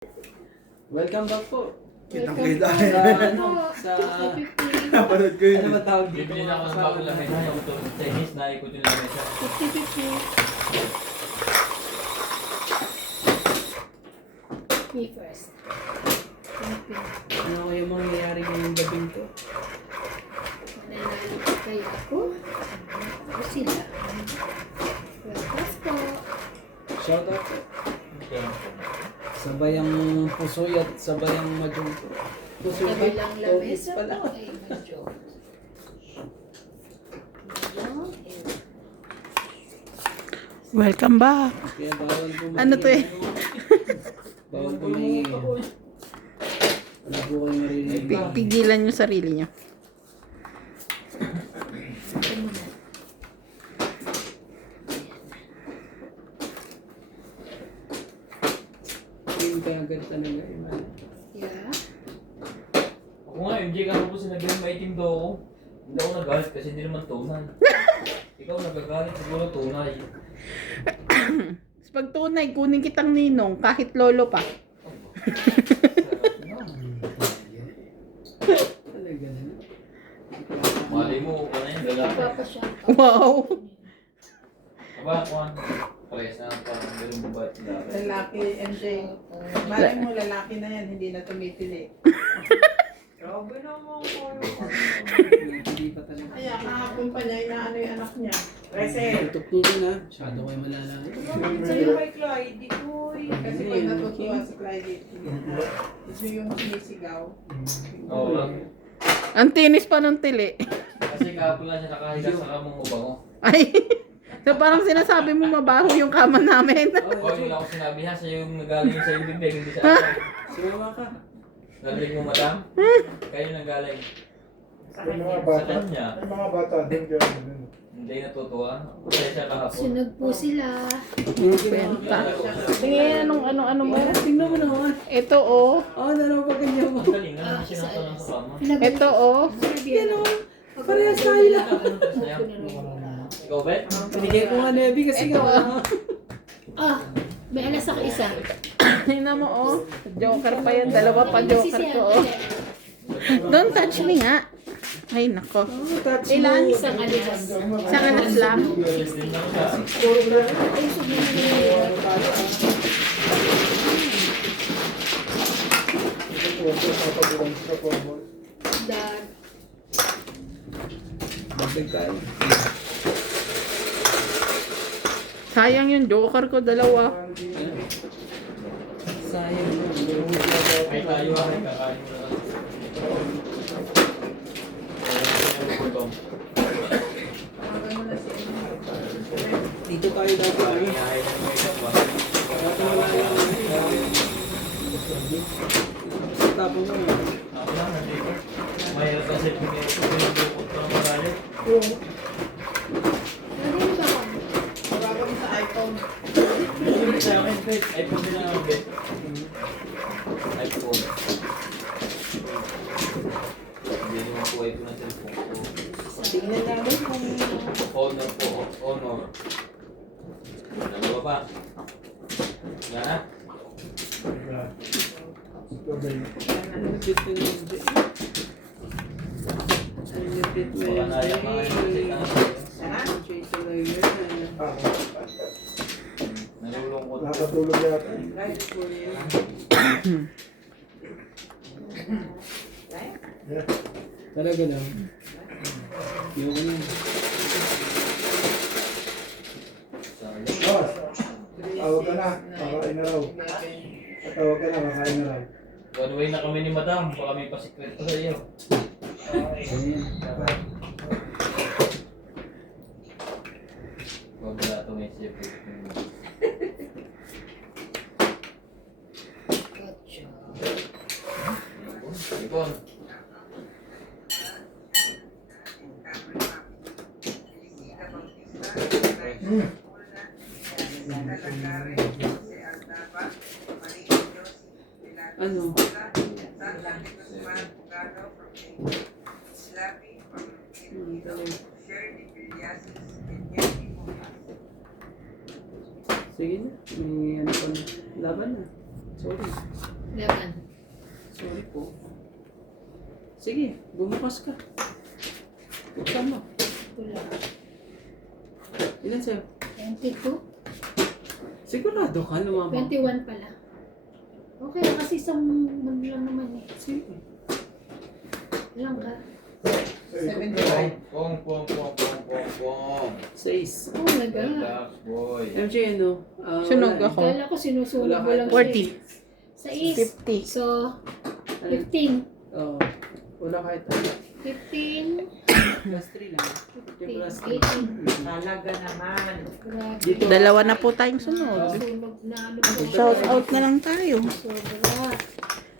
Welcome back po. Kitang Welcome kita. po. Sa Napanood ko yun. ano ba tawag dito? Bibili na ako ng bagong lamesa. Yung ito, Chinese na ikot yung lamesa. 50-50. Me first. Ano kaya mangyayari ngayong gabing to? Nanalo kayo ako. Ako sila. Welcome po. Shout out po. Okay. Sabay ang pusoy at sabay ang madyong po. Pusoy ba? Kabilang Tokis lamesa pala. po ay medyo. Welcome back. Kaya bawal po Ano to eh? Bawal po may... Ano po kayo maririnig? Pigilan yung sarili nyo. Ito muna. Yung kagad talaga. Yeah. Ako nga, MJ, kamo po sinabihan maitim daw ako. Hindi ako nagalit kasi hindi naman tunay. Ikaw nagagalit, siguro tunay. Pag tunay, kunin kitang ninong kahit lolo pa. Talaga na. Mali mo, ano yun, lalaki. Papasyan ka. Wow. Aba, Juan. Parehas na parang ganun ba lalaki. Lalaki, MJ. Malay mo, lalaki na yan, hindi na tumitili. Grabe naman ko. Hindi pa talaga. Kaya kahapon pa niya, inaano yung anak niya. Kasi, Tutok nito na. Masyado kayo malalangit. sa'yo kay Clyde, Koy. Kasi pag natutuwa si Clyde, ito yung sinisigaw. Oo lang. Ang tinis pa ng tili. Kasi kahapon lang siya nakahiga sa kamong mabango. Ay. So parang sinasabi mo mabaho yung kama namin. O, yun ako sinabi ha, siya yung nagaling sa ibig bag, hindi sa akin. Sumama ka. Galing mo, madam? Kayo nagaling. Sa Yung mga kanya. Sa bata. kanya, Yung mga bata, din kayo. hindi natutuwa. Kasi siya kahapon. Sunog po sila. Benta. Tingnan ano mo. Tingnan mo naman. Ito oh. Oh, dalawa pa ganyan mo. Ang galing na, hindi siya natalang sa kama. Ito oh. Yan o. Parehas tayo lang. Ikaw, Bet? Binigay ko nga Nebi kasi Ito nga. oh. Ah, may alas sa isa. Tingnan mo oh. Joker pa yan. Dalawa pa joker ko oh. Don't touch me nga. Ay nako. Ilan? Isang alas. Isang alas lang. Yes, din lang siya. Ay, sobrang nalimutan. Dad. Bagay tayo. Sayang yung joker ko. Dalawa. Sayang mo. Ay tayo ha, ay kakain mo na lang. Tawagan mo na si Dito tayo dati. Ay, ay, ay, Dati wala yung tapos mo. ako lang, nandito. Mahirap kasi pinipukot ko ng magalit. Ano ba ka? Tawagan mo sa iPhone. Sa akin, Bet. iPhone din lang, Bet. iPhone. Hindi naman po iPhone na cellphone ko. Tingnan namin kung Honor po, honor. Dalawa pa. Yan na. legit na legit. Ay, legit na Wala na yung mga legit na legit talaga. nalulungkot. Nakatulog yata. Right for you. Yeah. Talaga lang. Yung ano. Boss, tawag ka na. Kakain na raw. Tawag ka na, kakain na raw. One way na kami ni Madam. Baka may pasikret pa sa iyo. Huwag na ito may siyempre. Gotcha. Ipon. Ano? Sige na. May ano pa na. Laban na. Sorry. 11. Sorry po. Sige, bumukas ka. Buksan mo. Wala. Ilan sa'yo? 22. Sigurado ka, lumama. 21 pala. Okay lang kasi isang month lang naman eh. Sige. Ilang ka? 75. Pong. 6. Oh my God. Relax, boy. MJ, ano? Sunog wala eh. ako. Kala ko sinusunog Wala mo lang ka. 40. Sa is. 50. So, Ano? 15. Oo. Wala kahit ano. 15. Plus 3 lang. 15. Plus 18. Talaga naman. Grabe. Dito. Dalawa na po tayong sunod. Sunog na ano po. Shout out na lang tayo. Sobra.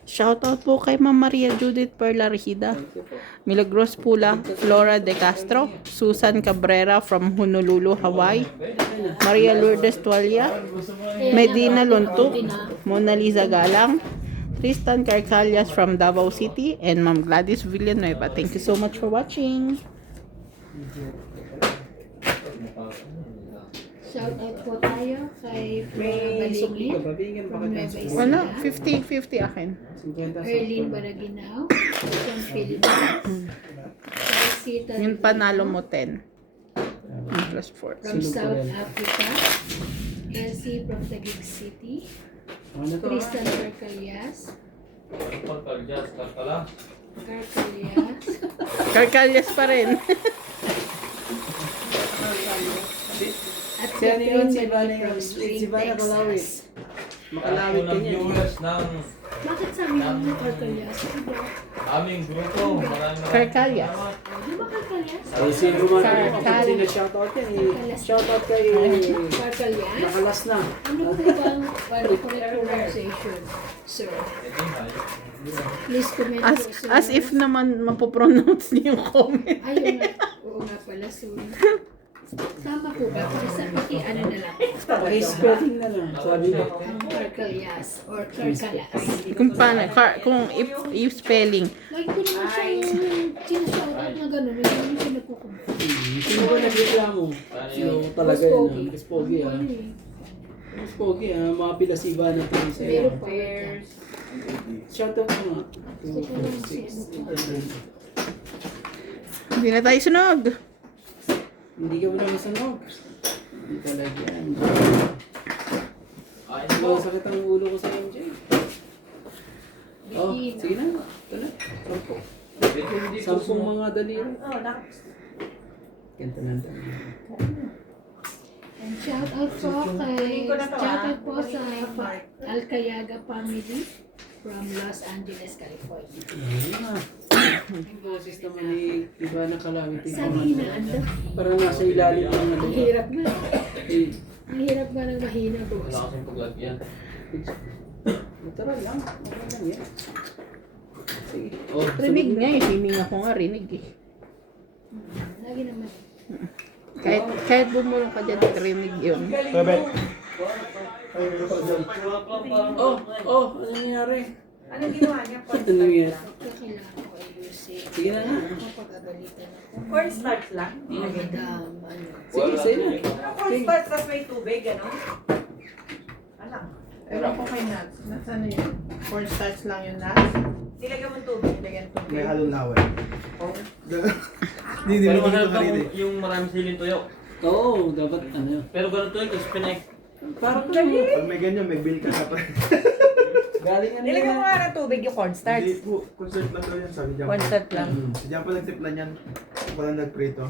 Shout out po kay Ma'am Maria Judith Perla Regida, Thank you po. Milagros Pula, Flora De Castro, Susan Cabrera from Honolulu, Hawaii, Maria Lourdes Tualia, Medina Lontuc, Mona Lisa Galang, Tristan Carcalias from Davao City, and Ma'am Gladys Villanueva. Thank you so much for watching. Shout out po tayo kay Flora May sukli ka Balingi, ba? Bigyan pa From kita. Nueva Ecija. Wala, 50-50 akin. 50 sa Erlene Baraginao from Philippines. Sita Yung panalo mo 10. Plus 4. from Sino po South yan? Africa. Elsie from Taguig City. Ano to? Tristan Carcalias. Pagkaljas, kakala. Carcalias. Carcalias pa rin. At Si ano yun? Si Catherine Ivana from yun. Spring, Si Ivana Kalawit. Texas. Makalawit ka Unang niya. viewers ng Bakit sabi mo Carcalias? Diba? aming grupo. Maraming Carcalias. salamat. Di ba Carcalias? Ay, sino man Carcal. sino shoutout yan eh. Shoutout kay Carcalias? Nakalas na. Ano po bang correct pronunciation, sir? Ito yung high. Please comment As, po, sir. as if naman mapopronounce niyo yung comment. Ayun nga. Oo nga pala, sorry. Tama po ba? Para sa paki-ano na lang. Paki-spelling na lang. Sabi ko. Ang Carcalias or Carcalas. Kung paano, kung if spelling. Like ko naman siya yung sinashoutout na gano'n. Hindi naman siya nagkukumpara. Sino ba nagreklamo? Sino talaga Mas yun? pogi. Mas pogi ah. Ano eh. Mas pogi ah. Mga pilasiba na ito. Meron pa yan. Shoutout mo nga. Gusto ko lang si ano. Hindi na tayo sunog. Hindi ka mo na masanog. Hindi talaga yan. Ay, Ang sakit ang ulo ko sa MJ. Oh, Bigyan. sige na. Ito na. Sampo. Ito hindi ko Sampung mga daliri. Oh, Ganito na ito. And shout out po kay Ko na to, shout out ah. po sa Alcayaga family from Los Angeles, California. Yung boses naman ni Ivana Kalawit. Sabi na ando, Parang nasa ilalim ng ano. ang hirap na. Eh, Ang hirap nga ng mahina wala boss. kasing paglagyan. Natural lang. Okay lang yan. Sige. Oh, Rinig sunod na. nga eh. Hining ako nga rinig eh. Lagi naman. Kahit bumulong ka dyan, rinig yun. Oh, ano nangyari? Anong ginawa niya? Ano nangyari? Kaya kailangan ko ayusin. Sige na nga. Kapag-agalitan ako. Cornstarch lang? Madam, ano. Sige, sige na. Cornstarch tapos may tubig, gano'n? Alam. Ewan ko kay Nuts. Nuts ano yun? Cornstarch lang yung Nuts? Nilagyan mo tubig. Nilagyan tubig. May halong laway. Hindi Pero mo mahal dito ba yung marami siling tuyo? Oo, dapat ano. Pero ganito yun, is pinay. Parang Pag may ganyan, may bill ka sa pa. galing ano Nilagyan mo yan. nga ng tubig yung cornstarch. Hindi po, concert lang daw yan, sabi niya. Cornstarch lang. Si Jan pa nagtipla niyan. Walang nagprito.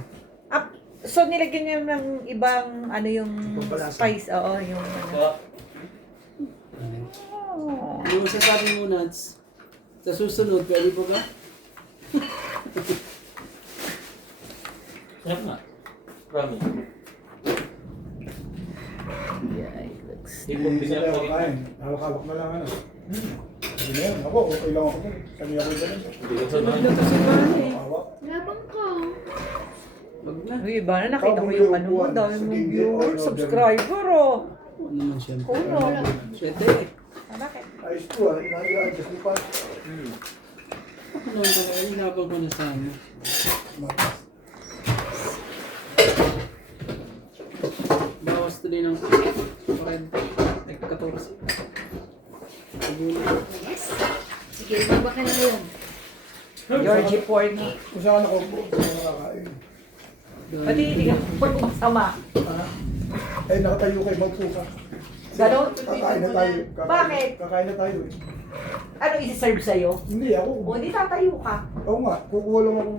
So nilagyan niya ng ibang ano yung Pampalasa. spice. Oo, yung ano. Kaya, Oh. Yung masasabi mo, Nats, sa susunod, pwede po ba? sarap nga. Promise. Hindi ko bigyan ko rin. Hawak-hawak na lang ano. Hindi na yan. Ako, okay lang ako dun. Kami ako dun. Hindi ko Sunod sanayin. na to si Bani. Hawak. Labang ka. Wag na. Uy, iba na nakita ko yung ano mo. Dami mong viewers, subscriber oh. Ano naman siyempre. Uno. Swerte. Bakit? Ayos po ah. Ina-adjust mo pa. Ako naman talaga, inabang ko na sa ano. Matas. Bawas tuloy ng 14. Yes. Sige, baba ka na ngayon. Georgie Porgy. Kung saan ako po, kung saan nakakain. Pati hindi ka po masama. Eh, nakatayo kayo, magpo ka. Ganon? Kakain na tayo. Bakit? Kakain na tayo eh. Ano isi-serve sa'yo? Hindi, ako. O, hindi tatayo ka. Oo nga, kukuha lang ako.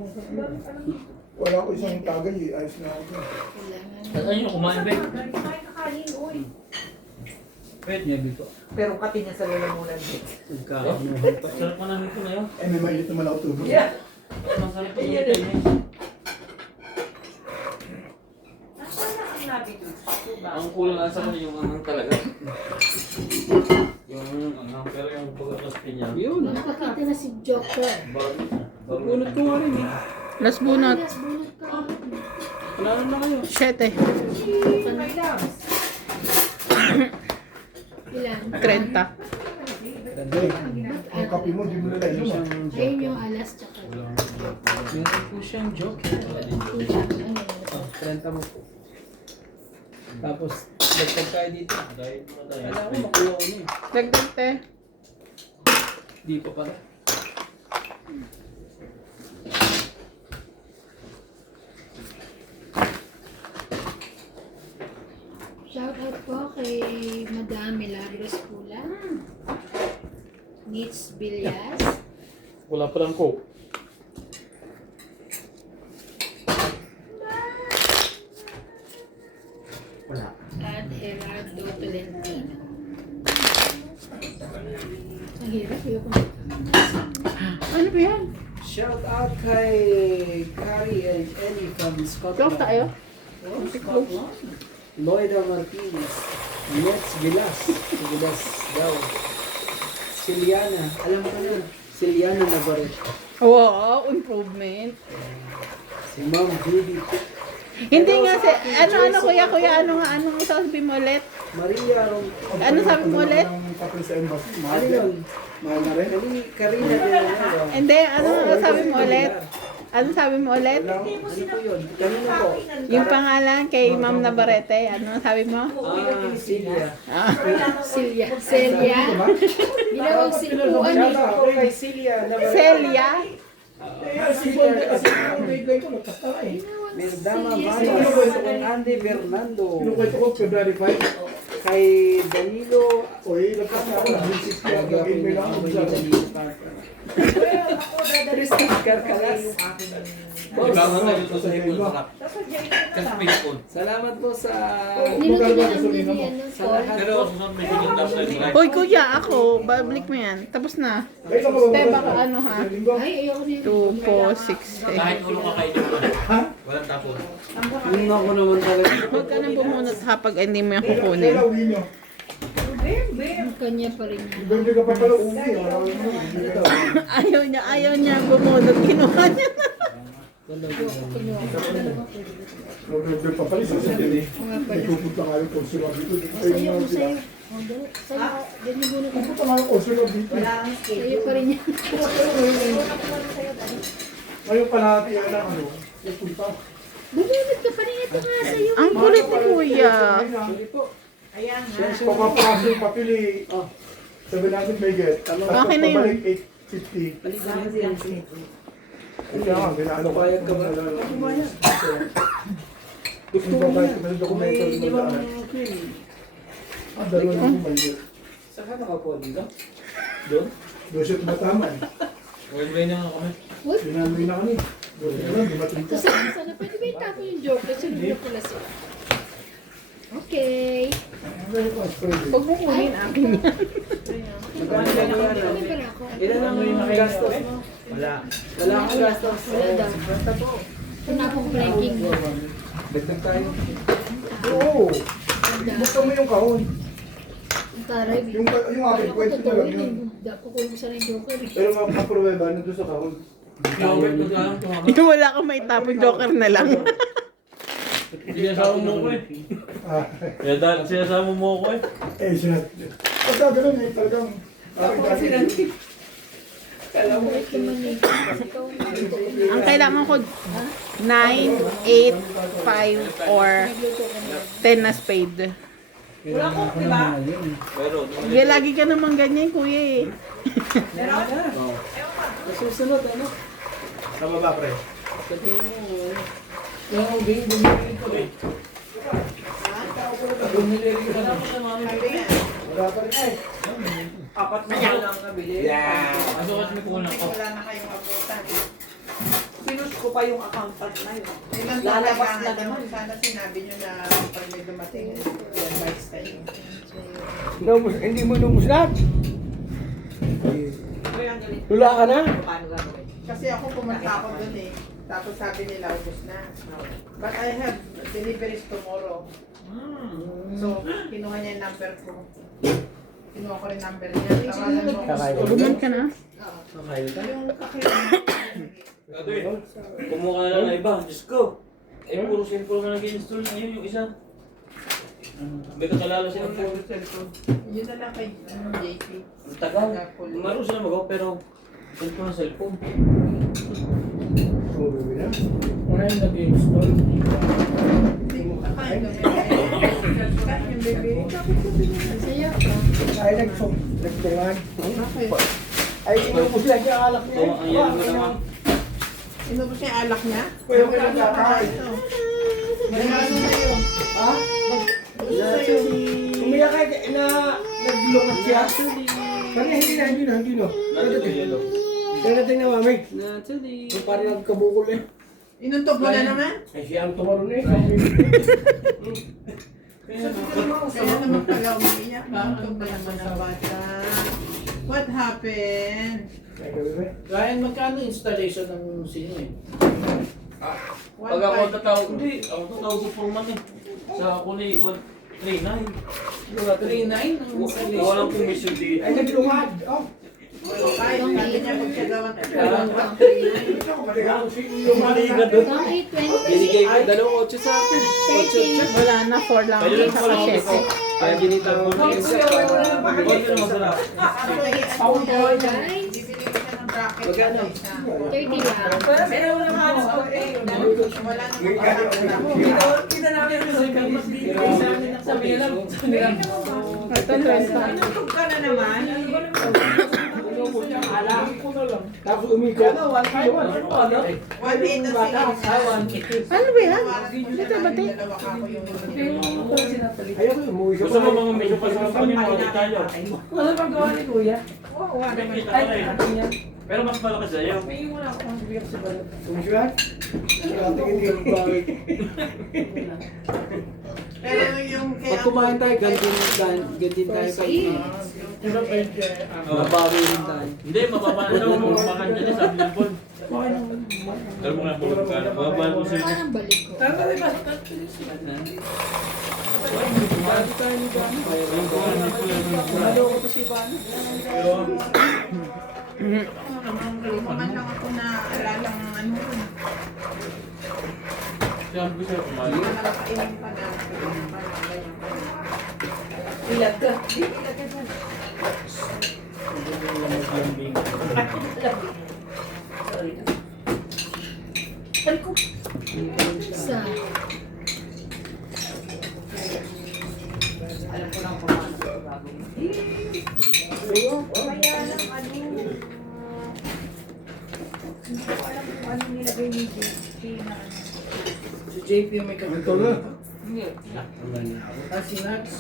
Wala ako isang tagay eh. Ayos na ako. At ayun yung kumain, Ben. Kain ka kanin, oy. Ben, Yabi ko. Pero kati niya sa lalamunan din. Nagkakanuhan pa. sarap pa namin ito ngayon. Eh, may mainit naman ako tubig. Yeah. Masarap pa yun eh. Nasaan na ang nabi doon? Ang kulang nga sa kanya yung angang talaga. Yung angang, pero yung pagkakaspin niya. Yun. Nakakita na si Joker. Bunot ko nga rin eh. Last bunot. Yes, bunot ka. Wala na kayo. 7. My loves. Ilan? 30. Hindi, ang kape mo, di mo na Meron nainom. siyang Ayun joke. yung alas tsaka. Meron po siyang joke. Oh, 30 mo po. Tapos, dagdag tayo dito. Dahil mo tayo. Kailangan ko makuha ko niya. Dagdag te. Di pa pala. Shout out po kay Madam Milagros Pula. Nits Bilyas. Wala pa lang ko. Wala. At Gerardo Tolentino. Ang hirap yun. Ano ba yan? Shout out kay Carrie and Ellie from Scotland. Close tayo. Oh, Scotland. Loida Martinez. Nets Vilas. Vilas daw. Ciliana. Alam ko na. Ciliana Navarrete. Wow, improvement. Si Ma'am Judy. Hindi nga si, ano kuya, ano sabi mo ulit? Maria Rom. Ano sabi mo ulit? Ang papel sa embassy. Ano Mahal yun? yan. Mahal na rin. Karina de Leo. Hindi, ano sabi mo ulit? Ano sabi mo ulit? Ano po yun? Kanino po? Yung pangalan kay Ma'am Navarrete, ano sabi mo? Celia. Ah, Celia. Celia. Ginawang sipuan Shout eh. out po kay Celia Navarrete. Celia. Kasi ang deadline ko, nagkasta na eh. Mirdama Manos. Andy Fernando. Kinukwento ko, February 5. Kay Danilo. Oy, nagkasta ako. Nag-visit ko. Nag-email ako. Christine Carcalas. Ibangan tayo ito sa hipon sarap. Kasi pinipon. Salamat po sa Niluto na lang din yan ng Paul. Pero susunod may tingin daw sa live. Hoy kuya, ako, babalik mo yan. Tapos na. Te, baka ano ha? Ay, ayoko na yun. 2, 4, 6, Kahit ulo ka kayo dito. Ha? Walang tapon. Yun ako naman talaga. Huwag ka nang bumunot ha pag hindi mo yan kukunin. Kailan uwi nyo? Ang kanya pa rin yan. Hindi ka pa pala uwi. Hindi ka daw. Ayaw niya bumunot. Kinuha niya na. November pa pala. Sasabihin eh. May pupunta nga yung consular dito. Sa'yo, sa'yo. O, dali. Sa'yo, ganyan mo na. Pupunta nga yung consular dito. Sa'yo pa rin yan. Ngayon pa natin yan ang ano. Yung punta. Bumunod ka pa rin ito nga sa'yo. Ang kulit ni kuya. Sorry po. Ayan nga. Papapasok yung papili. Oh, 700 may get. Okay na yun. Pabalik 850. balikan natin. Kaya nga, binaano ko. Bayad ka ba? Gusto Gusto mo mo na. may dokumento May mo limang na. film. Ah, dalawa yung may get. Saka nakakuha dito? Doon? Doon siya tumatama eh. Well, na nga kami. Dinanoy na kami. Doon na lang, dumating ka. Kasi sana pwede ba itapo yung joke? Kasi nung pala siya. Okay. Huwag mo kunin akin yan. Magkano lang yan? Ano pala ako? Ilan ang gastos mo? Wala. Wala akong gastos. Wala daw. Basta po. Ito na akong pranking. Dagdag tayo. Oo. Buksan mo yung kahon. Ang taray. Yung akin, kwento na lang yun. Kukunin ko sana yung joker eh. Pero mapapruweba, nandun sa kahon. Gawin ko lang tumama. Yung wala kang may tapon, joker na lang. Sinasama mo ko eh. Ah, Kaya dahil sinasama mo ko eh. eh, siya. Basta ganun eh, talagang. Kasi nanti. Kala mo. Balik naman eh. Ikaw ang nagluto ko na. Ang kailangan ko 9, 8, 5, or 10 na spade. Wala ko, di ba? Pero, Sige, lagi ka naman ganyan, kuya eh. Meron? Oo. Sa susunod, ano? Tama ba, pre? Sabihin mo, yung bumili ko eh. Bumili rin ka na. Sabi nga, Wala pa rin eh. apat na lang nabili. Yeah. ano kasi may kulang ko? Wala na kayong abutan. Sinus ko pa yung accountant na yun. Ilang Lalabas talaga na naman. naman. Sana sinabi nyo na pag may dumating, advice kayo. Hindi mo inubos lahat. Tula ka na. Kasi ako pumunta ako dun eh. Tapos sabi nila, ubos na. But I have deliveries tomorrow. So, kinuha niya yung number ko. Kinuha ko rin number niya. Tawagan mo ako. Guman ka na? Kakain ka. Yung kakailangan. Kumuha ka na lang na iba, Diyos ko. Eh, puro cellphone na nag-install ngayon yung isa. May kakalala siya. Yun na lang kay JP. Ang tagal. Maro sila magawa pero cellphone na cellphone. Una yung nag-install. Kakain kami. Kakain yung baby. Masaya. Ay, nagtungan. Ay, inubos lang yung alak niya. Ito, ang yelo mo naman. Inubos niya yung alak niya? Kuya, kuya, kakain. Magkano sa'yo? Ha? Ano sa'yo? Umiyak ka na naglungat siya. Kanya, hindi na. Nandito yung yelo. Darating na mami. Naturally. Yung parang nagkabukol eh. Inuntog mo na naman? Ay, siya ang tumalon eh. Kaya naman pala umiiyak. Inuntog na naman ang bata. What happened? Ryan, magkano installation ng sino eh? Pag ako tatawag, hindi. Ako tatawag sa format eh. Sa ako na 139. 3.9 ang installation. Walang commission dito. Ay, naglungad. Oh. Kahit sabi niya magsagawan ka. Yung maliga doon. Ang 820. Binigay ko 2.8 sa akin. 8.8. Wala na, 4 lang. Kaya lang Sa pala ako. siyete. Kaya ginita ko na yung set. Huwag yun ang masarap. Guys, bibili ko siya ng bracket. Magkano? 30 lang. Pero wala ka alas ko eh. Wala naman Kita namin yung sa magbibigay sa amin ng sabi nila. Ito, 20. Inutog ka na naman. Tapos umikot. Ano, 1.5? Ano? 1.8 na sige. Ano ba yan? Ito ba ito? Dalawa ka ko yung Ayaw ko, umuwi siya. Gusto mo mga medyo pa sa mga mga tayo. Ano bang gawa ni Kuya? May kita ka rin. Pero mas malakas sa'yo. May wala akong bigyan sa balat. Umusyan? Tingin ka bakit? Pero yung kaya... Pag kumain tayo, gantin tayo kay Mabawi rin tayo. Hindi, mababa na daw mo makan dyan sabi ng Paul. Pero mga pulong ka na, mababa mo sila. Parang balik ko. Tama rin ba? Bago tayo ni Bano. Lalo ko to si Bano. Kumaman lang ako na alalang ano. Sabi ko siya, kumain. Nakakainom pa na. Ilag ka. Isa. Alam ko lang kung paano ito gagawin. Kaya lang ano. Hindi ko alam kung ano nilagay ni JP na ano. Si JP yung may Ito na. Hindi. Kasi nuts.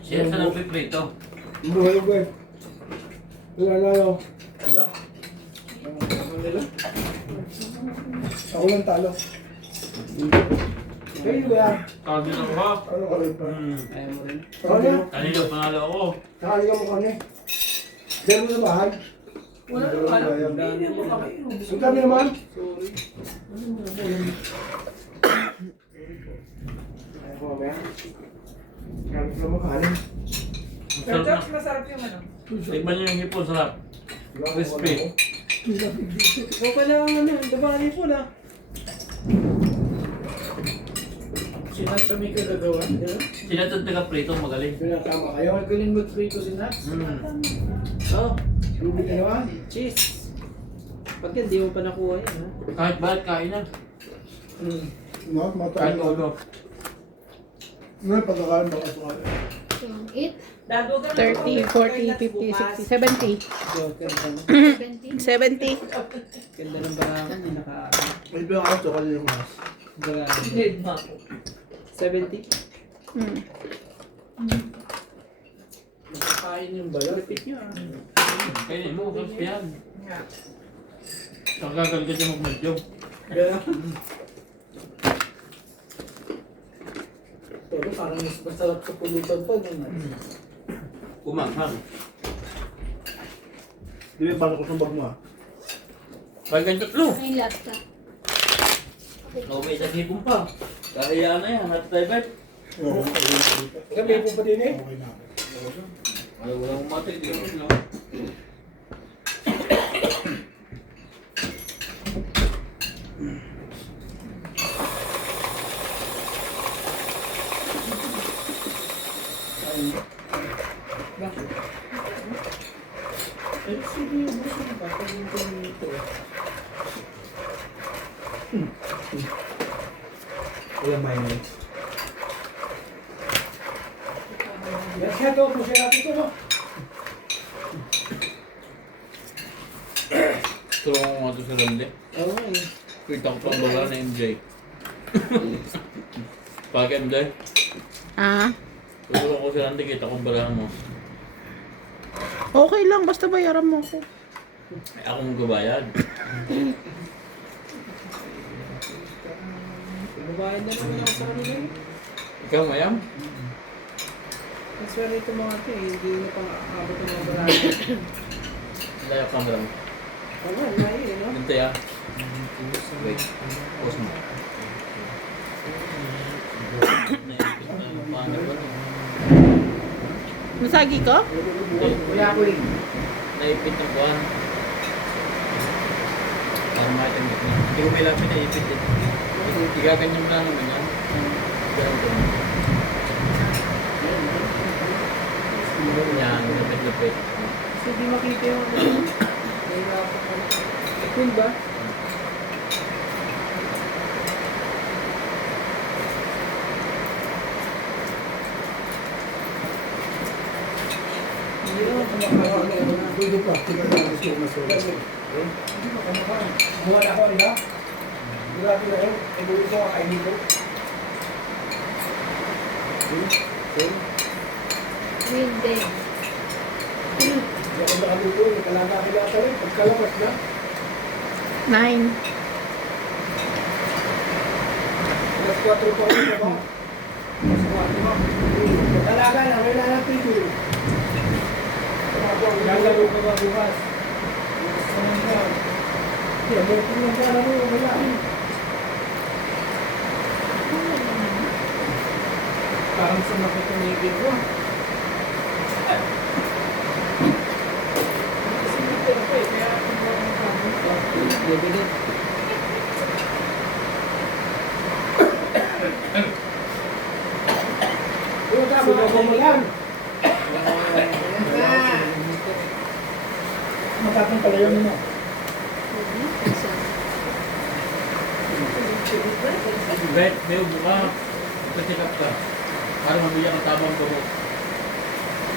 Siya sa nagpiprito. Buhay ko eh. Wala na yun. Ako lang talo. Kayo ba yan? Sabi na ko ha. Ano ka rin pa? Ayaw mo rin. Ako na? Kanina panalo ako. Nakali ka mo kami. Diyan mo sa bahay. Wala naman. Hindi mo kami. Ang kami naman. Sorry. Ayaw ko mamaya. Kami ka mo kanin. Sarap na. Masarap yung ano. Tikman niyo yung hipon, sarap. Crispy. Ikaw pala ang ano, dabali po na. Sinat sa may kagagawa. Sinatad taga-prito, magaling. Pinakama kayo. Magaling mag-prito si Nats. Oh, Lubit na naman. cheese. Pag yan, di mo pa nakuha yan, ha? Kahit bakit kain na. No, Kahit matagal. ulo. Ngayon, pagkakain ba kasi So, 8, 30, 40, 50, 60, 70. Joker ba? 70. 70. Ganda ng barangan, hindi naka... May bilang ako ito kanina yung mas. Barangan. 70? Hmm. Nakakain yung bayo. Tipid nyo ah. Kainin mo, tapos yan. Saan gagaling ka siya magmadyo? Kaya, pero parang mas masarap sa pulutan pa nun. Kumanghang. Di ba, paano ko sa bag mo ah? Pag ganyan tatlo. May laptop. Oh, may isang pa. Kahiya na yan, hati tayo bet. Oo. Kaya may po pa din eh. Okay na. Ayaw wala akong mati, di ako na. Eh, sige yung buso na ba? Pag yung ito. Kaya minor. Yes, ito. Pusya natin ito, no? Tulungan ko nga ito sa Rande. Oo nga eh. Kita ko pang baga na MJ. Pag MJ, Ah, tulungan ko sa Rande, kita kong balahan mo. okay lang. Basta bayaran mo ako. Ay, ako magbabayad. Babae na naman ako sa kanila eh. Ikaw, Mayam? Ang swerte ito mga ito eh. Hindi na pang aabot ng mga barangan. Layak kang lang. Oo nga, may eh, no? Gantay ah. Wait, pause mo. Naipit na yung pangit ba ito? Nasagi ko? Kuya ko eh. Naipit ng buwan. Para matindot na. Hindi ko may lapit na ipit eh. Igaganyan ka naman yan. Ganun ko. Yan, lapit-lapit. Kasi di makita yung ano. Nahirapan ka na. Cool ba? Hindi naman kumakain ka na. Pwede pa. Tingnan mo gusto ko masulat. Buwan ako nila. Grabe na yun. Eh, buwan ko kakainin ko. Hindi. Hindi ako nakaluto. Kalaga kila ka rin. Pagkalabas na. 9. Alas 4 pa rin ako. Alas 4 pa. Kalaga na. Wala na tigil. Lalaro ka ba bukas? Hindi, mo kung nagkala mo. Wala. Parang sumakit yung ngipin ko. Kasi dito ako eh, kaya ako ang kamo. Debilit. Yung tama ako mo yan. Matapang pala yun mo. Bet, may buka. Kasi up ka. Para mabigyan ang tamang gamot.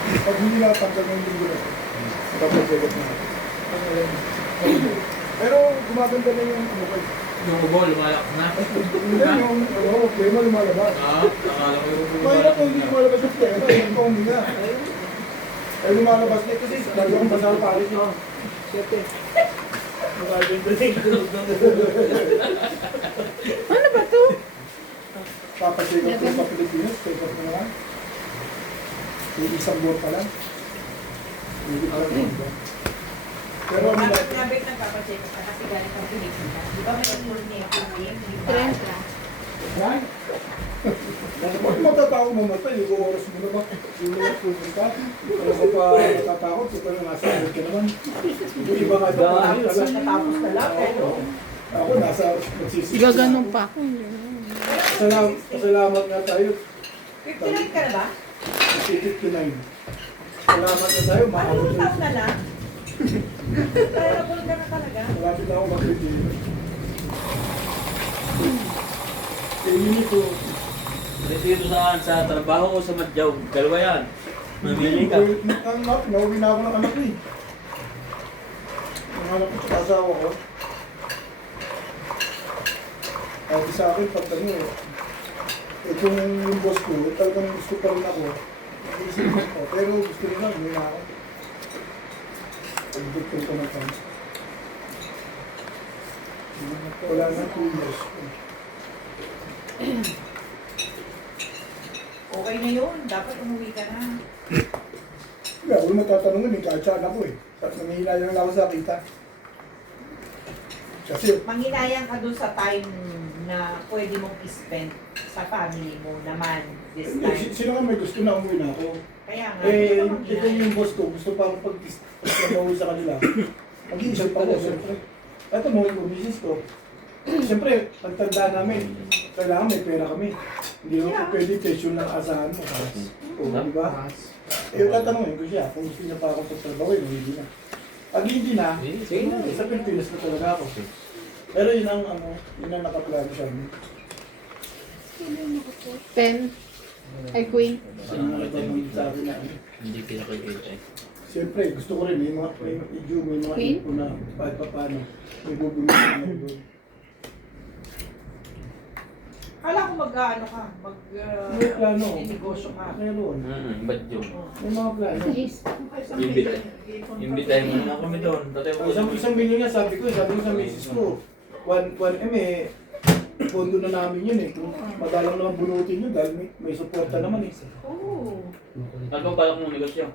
Pag hindi nakatanggal ng linggo na ito, tapos sagot na. Pero gumaganda na yung ano ko. Yung ubo, lumalak na. Hindi, yung ano, plema lumalabas. Ah, nakala ko yung ubo. Mahirap kung hindi lumalabas yung plema, yung pahuminga. Ay lumalabas na kasi lagi akong basa ng paris. Siyempre. Ano ba to? Papasikap ko sa Pilipinas, check-up na naman. Yung isang buwan pa lang. Hindi pa lang buwan. Pero ano ba? Dapat nabit nagpapacheck ka kasi galing kang Pilipinas. Di ba may attorney ako ngayon? Di ba? 30. Yan. Huwag matatao mamatay, yung oras mo naman. Yung oras mo ka. Ano ka pa natatakot? Ito na nasa akin ka naman. Yung iba nga Dahil ito. sa natapos na lang. Ako nasa magsisip. Gaganon pa. Salamat nga tayo. 59 ka na ba? 59. Salamat na tayo. Ano Maabot yung na. taon na lang? Terrible ka na talaga. Malapit na ako mag-retire. Kaya yun ito. dito sa trabaho o sa madyaw. Dalawa yan. Mamili ka. Nauwi na ako ng anak ko eh. Ang anak ko sa asawa ko. Sabi sa akin, pag ano eh, itong yung boss ko, talagang gusto pa rin ako. Naisip ko, pero gusto rin lang, hindi na ako. Pag-dictate ko na time. Wala na 2 years. Okay na yun. Dapat umuwi ka na. Hindi ako natatanungin eh, kahit ako eh. At nangihinayang lang ako sa kita. Kasi, Manghinayang ka dun sa time na pwede mong i-spend sa family mo naman this time. sino nga may gusto na umuwi na ako? Kaya nga, Eh, ito ito yung boss ko, gusto pa akong pag-trabaho sa kanila. Mag-iisip pa ako, siyempre. Ito mo yung business ko. Siyempre, pagtanda namin, kailangan may pera kami. Hindi mo pwede pension lang asahan mo. O, di ba? Eh, tatanungin ko siya, kung gusto niya pa akong pagtrabaho, hindi na. Pag hindi na, Sige na. sa Pilipinas na talaga ako. Pero yun ang, yun ang nakaplano siya. Pen. Ay, Queen. Ang nakatanong sa akin na, Hindi pinakikita eh. siyempre, gusto ko rin, may mga Queen? ipon na kahit pa paano. May bubulong na doon. Kala ko mag-ano ka, May plano. negosyo ka. Meron. Badyo. May mga plano. Imbitahin mo naman kami doon. Tatay mo. Isang bilhin nga sabi ko sa misis ko, 1M eh, pondo na namin yun eh. Kung madalang naman bunutin yun dahil may suporta naman eh. Oo. Ano balak mong negosyo?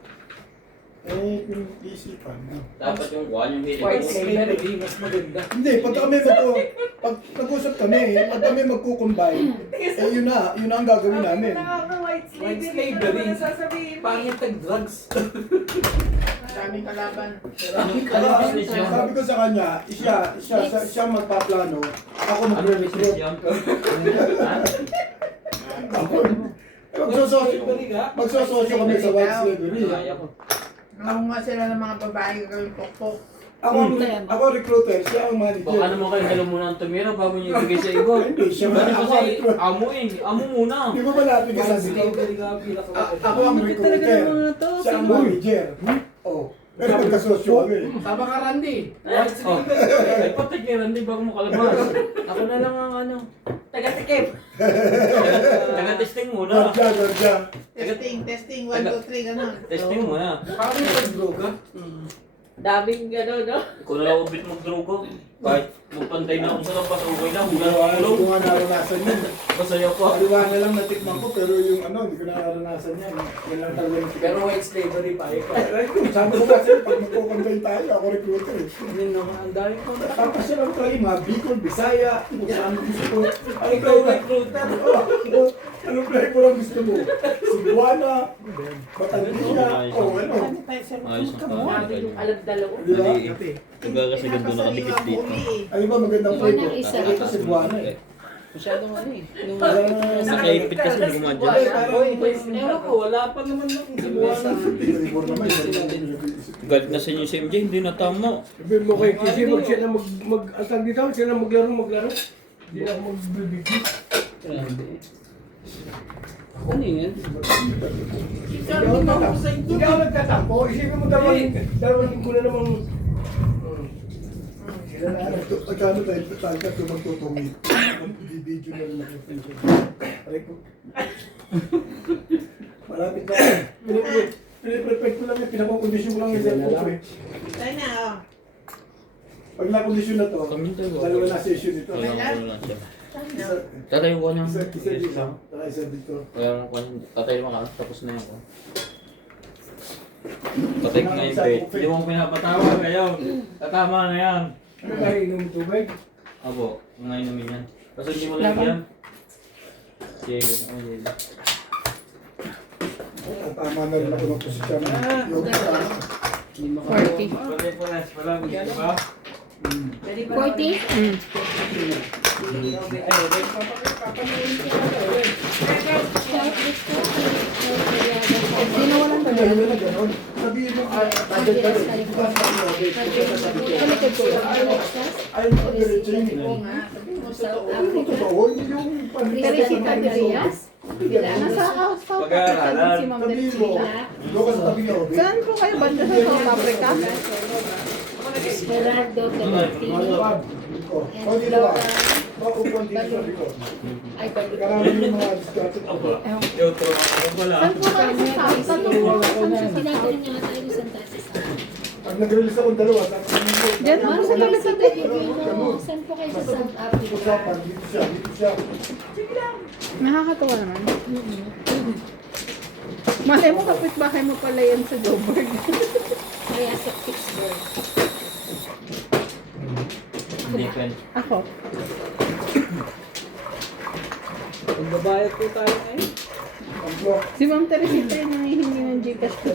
Eh, pinag-iisipan. Dapat yung kuhan yung hilig White mo. slavery, mas maganda. Hindi, pag nag-usap kami, pag kami magkukumbine, eh yun na ang gagawin namin. Nakaka-white White slavery. slavery. Ano na sasabihin mo? Pangit tag-drugs. Daming kalaban. Sabi ko sa kanya, siya magpaplano, ako Ano magre-recruit. yan? Ako, magsososyo kami sa white slavery. Kaya ko. Nangunga sila ng mga babae gawing pokpok. Ako recruiter, siya ang Baka manager. naman kayo dalawa muna ang tumira bago niyo ibigay sa iba. Hindi, siya Ba't ako kasi ang recruiter. amo eh. Amo muna. Di ba malapit ka White sa dito? slavery ka pinaka- Ako ang recruiter. Siya ang manager. Oh, pero magkasosyo kami. Tama ka, Randy. White slavery. Ay, patay kay Randy bago mo kalabas. Ako na lang ang ano. Taga-tikip. Taga-testing muna. Gardya. Testing, 1, 2, 3, gano'n. Testing muna. Paano yung pag-droga? Daming gano'n, no? Kung na lang ubit magdrogo. Kahit magpantay na ako sa labas, okay lang. Hindi Huwag ko nga naranasan yun. Masaya ko. Paliwanag lang natikman ko, pero yung hindi ko naranasan yan. Yan lang talaga yung Pero white slavery pa eh. sabi ko kasi, pag magkukumbay tayo, ako recruiter eh. Yun naman, ang dami ko. Tapos siya lang talaga yung mga Bicol, Bisaya, kung saan gusto ko. Ano Ikaw recruiter. Anong play ko lang gusto mo? Cebuana, Batandia, o ano. Ayos na pa. Alam dalawa. Di ba? Diba kasi ganito nakadikit dito. Ay ba magandang Iwan flavor? ang isa. Ito Cebuana eh. Masyadong ano eh. Yung Nakaipit kasi hindi gumadya. ewan ko, wala pa naman lang. Sibuana. Flavor naman. Galit na sa inyo si MJ, hindi na tama. Sabihin mo kay Kisi, wag siya na asal dito, siya na maglaro. Hindi na ako magbibigis. Grabe. Ano yan? Hindi ako nagtatampo. Isipin mo dalawang linggo na namang... Pagkano tayo tatangkat kung magtutungi? Bibidyo na rin ako. Aray ko. Malapit na. Piniprepect ko lang yung pinakakondisyon ko lang yung cellphone ko eh. Tayo na, oh. Pag na-kondisyon na to, dalawa na session ito. Tatay ko niya. Isa dito, saka isa dito. Kaya mo tatay mo ka, tapos na yun ko. Tatay ko nga yung bait. Hindi mo pinapatawa kayo. Tatama na yan. Ano tayo inom tubig? Abo, ngayon namin yan. Basta hindi mo lang yan. Sige, ayun. Tama na rin ako ng posisyon. Yung Hindi makakuha. 40. Patay po res, wala mo di ba? 40? Sinawalan ba Dahil yan? na gano'n, sabihin mo, budget ka rin. Bukas na yung budget. Ayaw mo ka diretso yun. Oo nga, sabi mo sa Ano yung totoo? Hindi yung Teresita Villas? Nasa house pa Pag-aaralan. si Ma'am Sabihin mo, Delphina. doon ka sa tabi niya, Obi. Saan po kayo? Banda sa South Africa? Gerardo Tolentino. Oh, dito ka. Makupuan dito sa likod. Ay, balik. Karami yung mga discarte. Yung trabaho ko lang. Saan po kayo sa South? Saan po kayo? Tinatanong niya nga tayo kung saan tayo sa Pag nag-release akong dalawa, sabi ko, Diyan po Ma'am, sa sa likod. sa Pilipino, saan po kayo sa South Africa? usapan, dito siya, dito siya. Nakakatawa naman. Malay mo kapitbahay mo pala yan sa Joburg. Kaya sa Pittsburgh. Hindi ka. Ako. Magbabayad po tayo ngayon. Ang block. Si Ma'am Teresita yung nangihingi ng Gcash ko.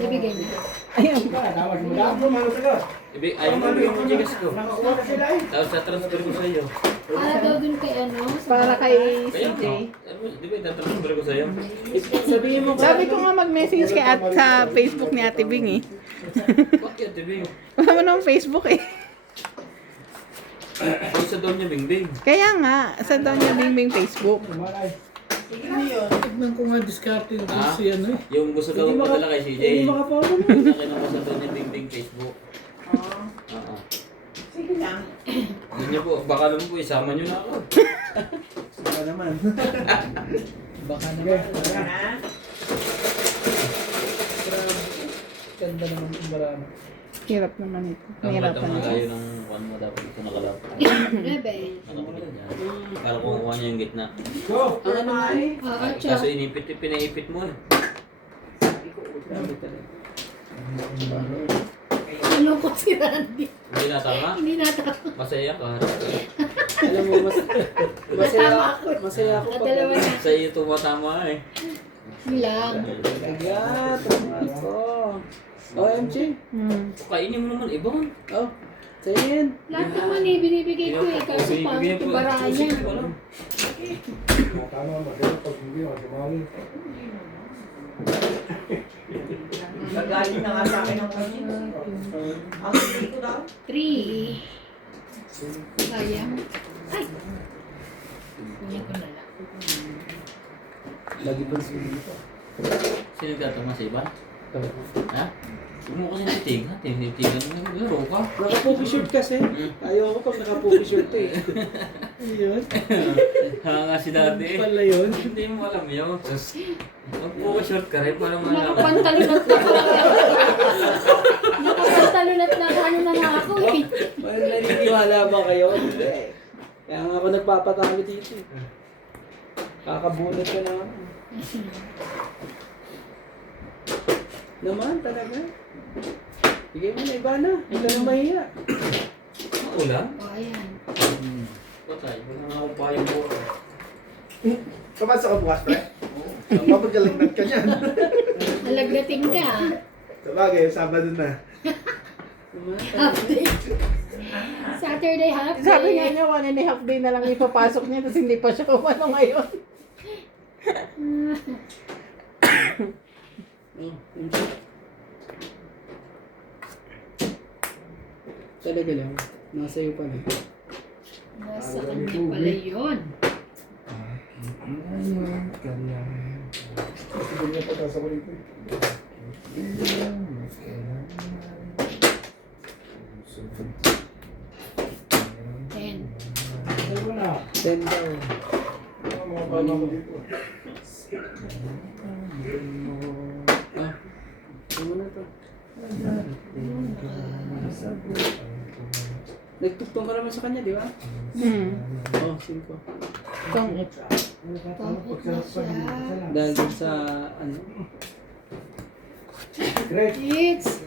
Ibigay niya. Ayun. Ano, mahal ka? Ayaw mo yung Gcash ko. Nakakuha na sila eh. Tapos sa-transfer ko sa iyo. Para daw dun kay ano? sa Para kay Kaya CJ. di ba i-transfer ko sa iyo? Sabihin mo Sabi ko nga mag-message kay at sa Facebook ni Ate Bing eh. Bakit, TV? Wala mo naman Facebook eh. Kung sa doon niya, Bingbing. Kaya nga, sa daw niya Bing Bing Facebook. Tignan ko nga diskarte yung Ah? si ano eh. Yung gusto daw Hindi maka- magpadala kay CJ. Hindi makapono mo. Nakita ko sa doon niya, Bingbing Facebook. Oo. Sige lang. Yun niya po, baka naman po isama niyo na ako. Baka naman. Baka naman. Ha? Grabe. Ganda naman yung marami. Hirap naman ito. Ang Mahirapan mga ito. layo ng kwan mo dapat ito nakalap. Rebe. Nakapagod niya. Para kukuha niya yung gitna. Go! Ang ano nga eh. Oo, Kaso inipit, pinaipit mo eh. Grabe talaga. Ano ko si Randy? Hindi na tama. Hindi natapos. Masaya ka. Alam mo, masaya ako pag Dalawa na. Sa iyo tumatama eh. Lang. Agat, ako. OMG. Kainin mo naman iba. Oh, Sayin. Lahat naman eh, binibigay ko eh. Kaso pangit yung baraya. Tama, maganda pag hindi, masimali. Gagaling na nga sa akin ng kanya. Ang hindi ko daw. 3. Sayang. Ay! Kunin ko na lang. Lagi pa dito. Sino tatama sa iba? Ha? Huwag mo kasi natitingan. Tinitigan mo. Laro ka. Naka-poki shirt kasi. Ayaw ako pag naka-poki shirt eh. Ano yun? Hanga si dati eh. Pala yun. Hindi mo alam yun. Mag-short ka rin para malaman. Nakapantalunat na ako. Nakapantalunat na ano na nga ako eh. Well, naniniwala ba kayo? Hindi. Kaya nga ako nagpapatalo dito eh. Kakabunot ka na ako. Naman talaga. Bigay mo na iba na. Ito na mahiya. Ulan? O, ayan. Patay. Huwag na akong payong buo. Kamansa ka bukas, pre? Mapagkalagnat ka niyan. Nalagdating ka. Sabagay, Sabado na. Half day. Saturday half day. Sabi nga niya, 1.5 day na lang ipapasok niya, tapos hindi pa siya kumano ngayon. Oh, talaga lang. Nasa iyo pala. Nasa kanya pala yun. Sige niya pagkasa ko rito. Ten. Dalawa na. 10 daw. Ang mga bala ko dito. Ah, ano na to? Nagtuktong ka naman sa kanya, di ba? Oh, 5. Pangit na siya. Dahil dun sa, ano? Greg, It's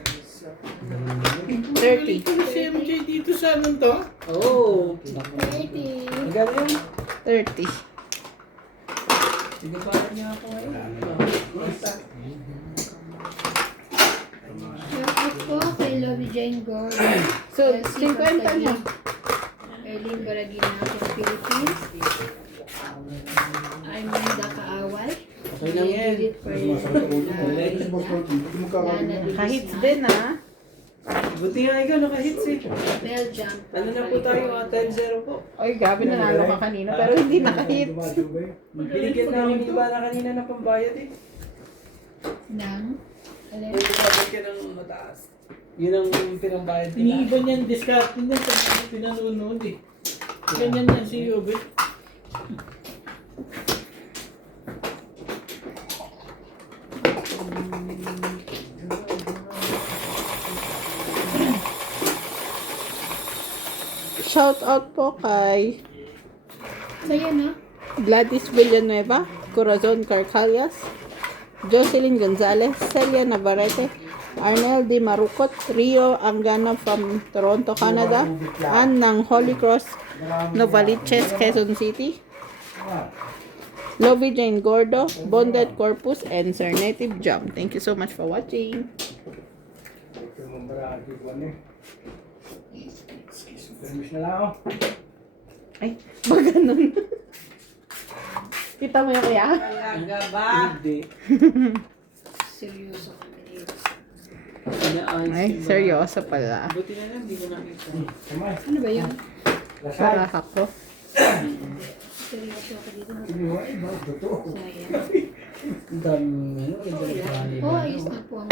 30. Si MJ dito sa anong to? Oh, 30. magaling. 30. Hindi pa niya ako ngayon. Shoutout po kay Lovie Jane Gordon. So, 50 niya. Erlene Baragina from Philippines. I'm Linda Kaaway. Okay lang yan. Judith masakit ang ulo ko. Lana Hindi mo kakaroon. Kahit din ah. Buti nga ikaw, naka-hits eh. Belgium. Ano na po tayo, 10-0 po. Oy, gabi nanalo ka kanina pero hindi nakahit. Binigyan namin ni Bana kanina ng pambayad eh. Nang? Alin? Kung bumabot ka ng mataas. Yun ang pinambayad nila. Iniiba niyan, discard niya sa pinanonood eh. Ganyan yan si Yobe. Shout out po kay Sa'yo na? Gladys Villanueva, Corazon Carcalias, Jocelyn Gonzalez, Celia Navarrete, Arnel Di Marucot, Rio Angana from Toronto, Canada, Ann ng Holy Cross, Novaliches, Quezon City, Lovey Jane Gordo, Bonded Corpus, and Sir Native Jump. Thank you so much for watching. Permis na lang ako. Ay, ba ganun? Kita mo yung kuya? Talaga ba? Hindi. Seryoso kami dito. Inaayos Ay, yung mga- seryoso pala. Buti na lang, hindi ko nakita. Ano ba yun? Para ako. Seryoso ako dito. Totoo. Sayang. Ang daming ano, ang daming rally. Oh, ayos na po ang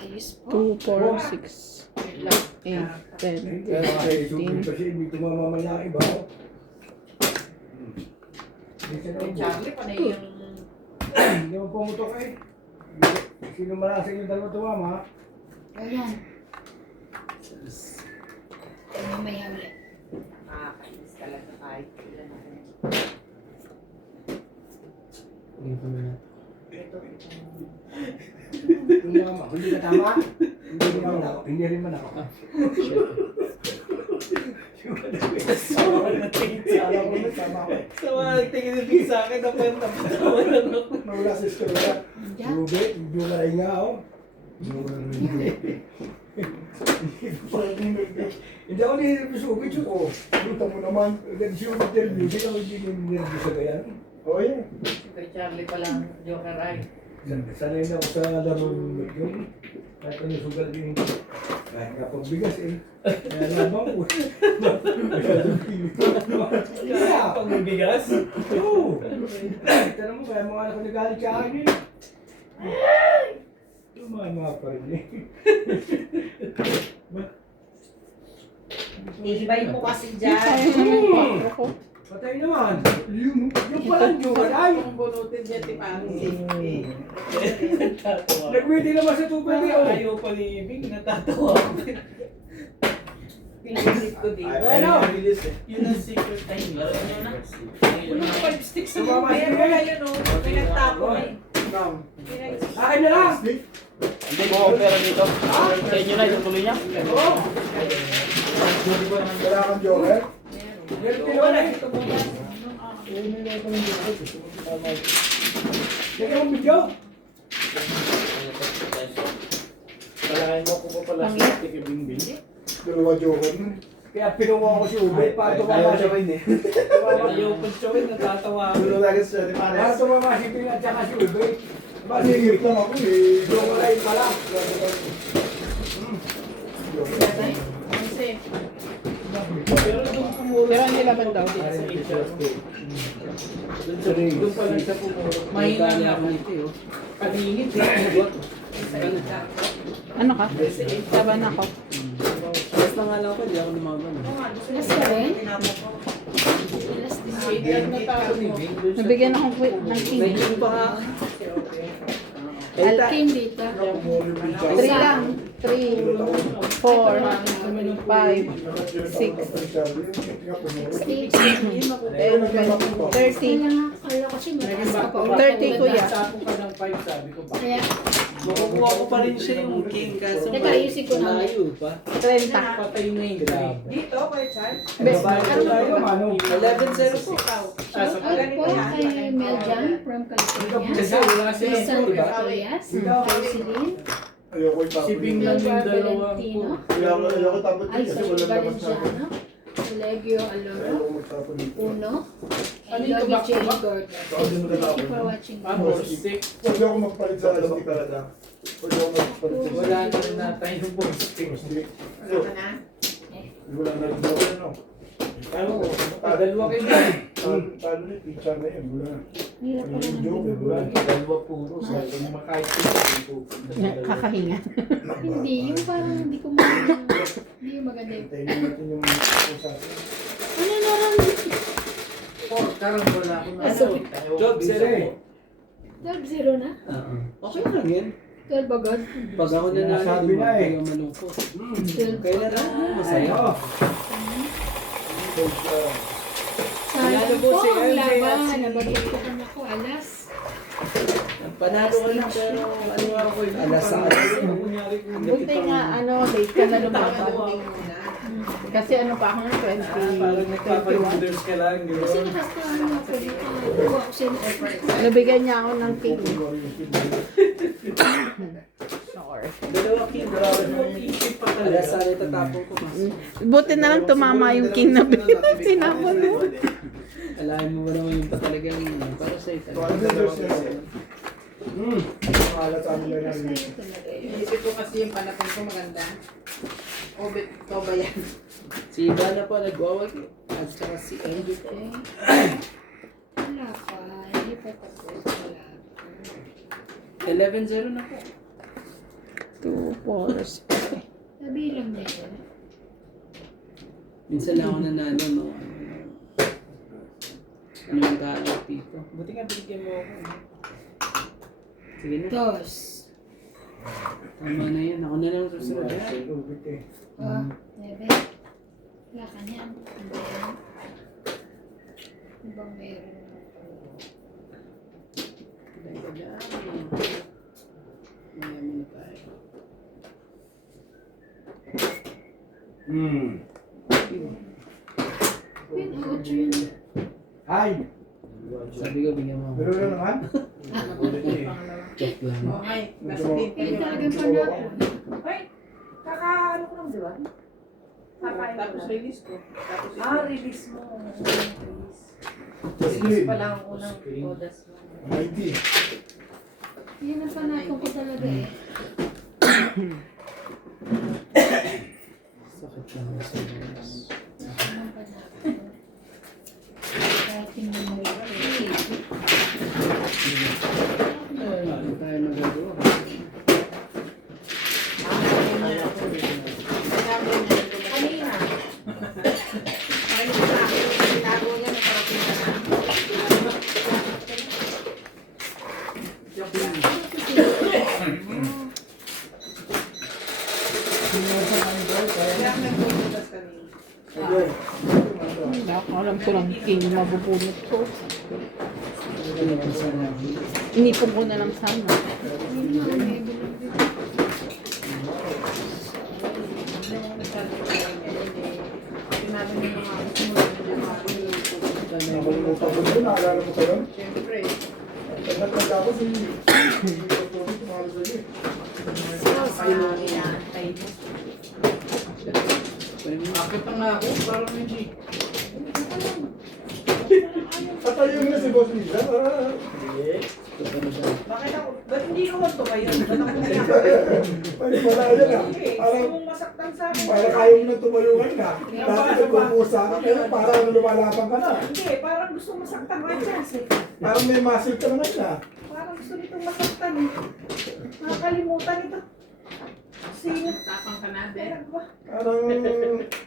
ayos po. 2, 4, 6, 8, 10, 15. Kasi hindi tumamamaya iba. Charlie, panay yung... Hindi mo pumutok eh. Sino malasing yung dalawa tumama? Ayan. Mamaya ulit. Nakakainis talaga kahit kailan ako. Hindi ko na. Hindi ka tama? Hindi rin man ako. Alam ko na tama ako. Sa mga tingin nito sa akin, napatawa lang ako. Nawala sa istorya. Diyan. Rubi, hindi ko na nga ako. Hindi ako nililipis ko, bitch ko. Luta mo naman, siya mo interview, hindi ako hindi nililipis sa ganyan. Oo yan. Kay Charlie pa lang, Joker ay. Sanay na ako sa laro yun. Kahit ano sugal din. Kahit nga pagbigas eh. Kaya lamang ko. Masyadong pilit. Kaya pag mabigas. Oo. Tanong mo, kaya mga anak ko nagalit sa akin eh. Tumama pa rin eh. Ihibayin mo kasi dyan. Patay naman. Yung palang joker ay. Kung bunutin niya, tipanin. Nagwede naman sa tubig eh. Ayaw pa ni Bing, natatawa ako. Pinilit ko dito. Ano? Yun ang secret time. Laro niyo na. Wala ka 5 sticks sa Tumama mga. si Meron Bing. na yun o. Pinagtapo eh. Akin na lang. Hindi mo ako pera dito. Sa inyo na, itutuloy niya. Oo. Wala kang joker? Meron din naman eh. Sige mong video. Kalahin mo ko pa pala si Ate Bingbing. Dalawa joker nun. Kaya pinuha ko si Ube para tumama siya. Ayaw pa siya, natatawa ako. Para tumama si Ping at saka si Ube. Masingip lang ako eh. Joker line pala. Kasi, Pero hindi laban daw dito. Doon pa lang siya pumuro. Mahina na ako nito yun. Paningit eh. Ano ka? Laban ako. Basta nga lang ako, hindi ako lumaban. Last ka rin? Last din. yan na tao mo. Nabigyan akong ng king. Nandiyan pa nga. Alkin dito. 3 lang. 3, 4, 5, 6. Stage. 10, 20, 30. Kaya nga, kala ko siya mataas ka pa. 30 kuya. Sapo ka ng 5, sabi ko ba? Kaya, Makukuha ko pa rin siya yung king kaso Teka, ayusin ko na. malayo pa. 30. Patay na yung grab. Dito, Kuya Charlie. Best Ano? 11-0 po. shout out po kay Meljan from California. Kasi wala kasi Kay ito, di ba? Sandra Arias, kay Celine, Ayoko yung Si Bing lang Gilbar yung dalawa Valentino, po. Ayoko tapos ay kasi sorry, wala naman sa akin. Valenciano, Colegio Ayaw Aloro. ko magtapon dito. Uno. Ano And yung Lobby J. kabak-kabak? Gordon. Saka din mo Thank you natapon. for watching. Ano, stick? Huwag ako magpalit sa stick talaga. Huwag ako magpalit sa Wala na rin na tayo yung stick. stick. Wala ka na? Wala na rin ako, ano. Ano, dalawa kayo dyan. Talo na, picture na yun. Wala na. Hirap pala ng Joke, video. wala na. Dalawa puro. Sa yung makahit Kakahinga. Hindi, yung parang hindi ko maganda. Hindi yung maganda yung... Hintayin natin yung usapan. Ano na lang? Karang wala akong Ano? Job, zero po. 12-0 na? Okay lang yan. 12 agad? Pag ako na Sinasabi na eh. Kaya malungkot. 12 Kailan na? Masaya. Sayang po po si ang LJ laban. at si- Nabagyan ko na ako alas. Panalo ka lang pero ano ako yun. Alas sa Buti nga, ano, late ka na lumaban. Kasi ano pa ako ng Parang 2021. nagpapalunders ka lang. di ba? Kasi nakasama ako dito. Nagkuha ko siya ng offer. Nabigyan niya ako ng cake. Sure. Dalawa king. Isip pa talaga. Alas sana itatapon ko. Buti na lang tumama yung king na tinapon mo. Alain mo ba naman yung pa talaga yung para sa'yo Ano talaga. yung Thursday? Makalat sa amin lang yan. Sa'yo talaga yun. Inisip ko kasi yung panapin ko maganda. O, ito ba yan? Si Ivana pa nagwawag eh. At saka si Andrew pa. Wala pa. Hindi pa tapos. Wala pa. 11-0 na po. 2, 4, 6. Sabi lang na yun. Minsan lang ako nanalo, no? Ano yung talo, Pito? Buti nga binigyan mo ako. Sige na. Dos. Tama na yan. Ako na lang susunod yan. Oh, 9. Wala ka niyan. And then, ano bang meron? Dahil ka dyan. Mayaman na tayo. Queen, oo, yun. Hi! Sabi ko, bigyan mo ako. Pero na naman? Check lang. Okay, nasa din Yun kayo. talagang panalo. Kakaano ko lang, di ba? Tapos release ko. Tapos Release mo. Screen. Pa lang ang unang odas mo. 90. Yun ang panalo ko talaga eh. Sakit lang sa oras. Yun ang panalo ko. Kahit hindi mo Ano tayo magagawa? Kanina. Tinago niya, nakarating ka na. Kaya ako nagpupuntas kanina. Okay. Alam ko lang king mabubunot ko. Inipon ko na lang sana. Yun nga, may bilang dito. Sinabi niya mga kasunod na niya Nakalimutan ko yun. Naalala mo ka yun? Siyempre, Nagtanda ko si... Tumalo sa iyo. Inaantay mo. Akit na nga ako, parang hindi. Patayin mo na si Boss Liza. Bakit ako? Ba't hindi naman to kayo? Ba't ako niya? Pwede pala yan ah. Hindi, Parang... gusto mong masaktan sa akin. Parang ayaw mo nang tumayo ngayon ah. Dati nagpupusa ka, pero parang lumalapang ka na. Hindi, parang gusto masaktan ka dyan. Parang may muscle ka na ngayon ah. Parang gusto nitong masaktan eh. Nakakalimutan ito. Sino? tapang ka na din. Meron ba? Parang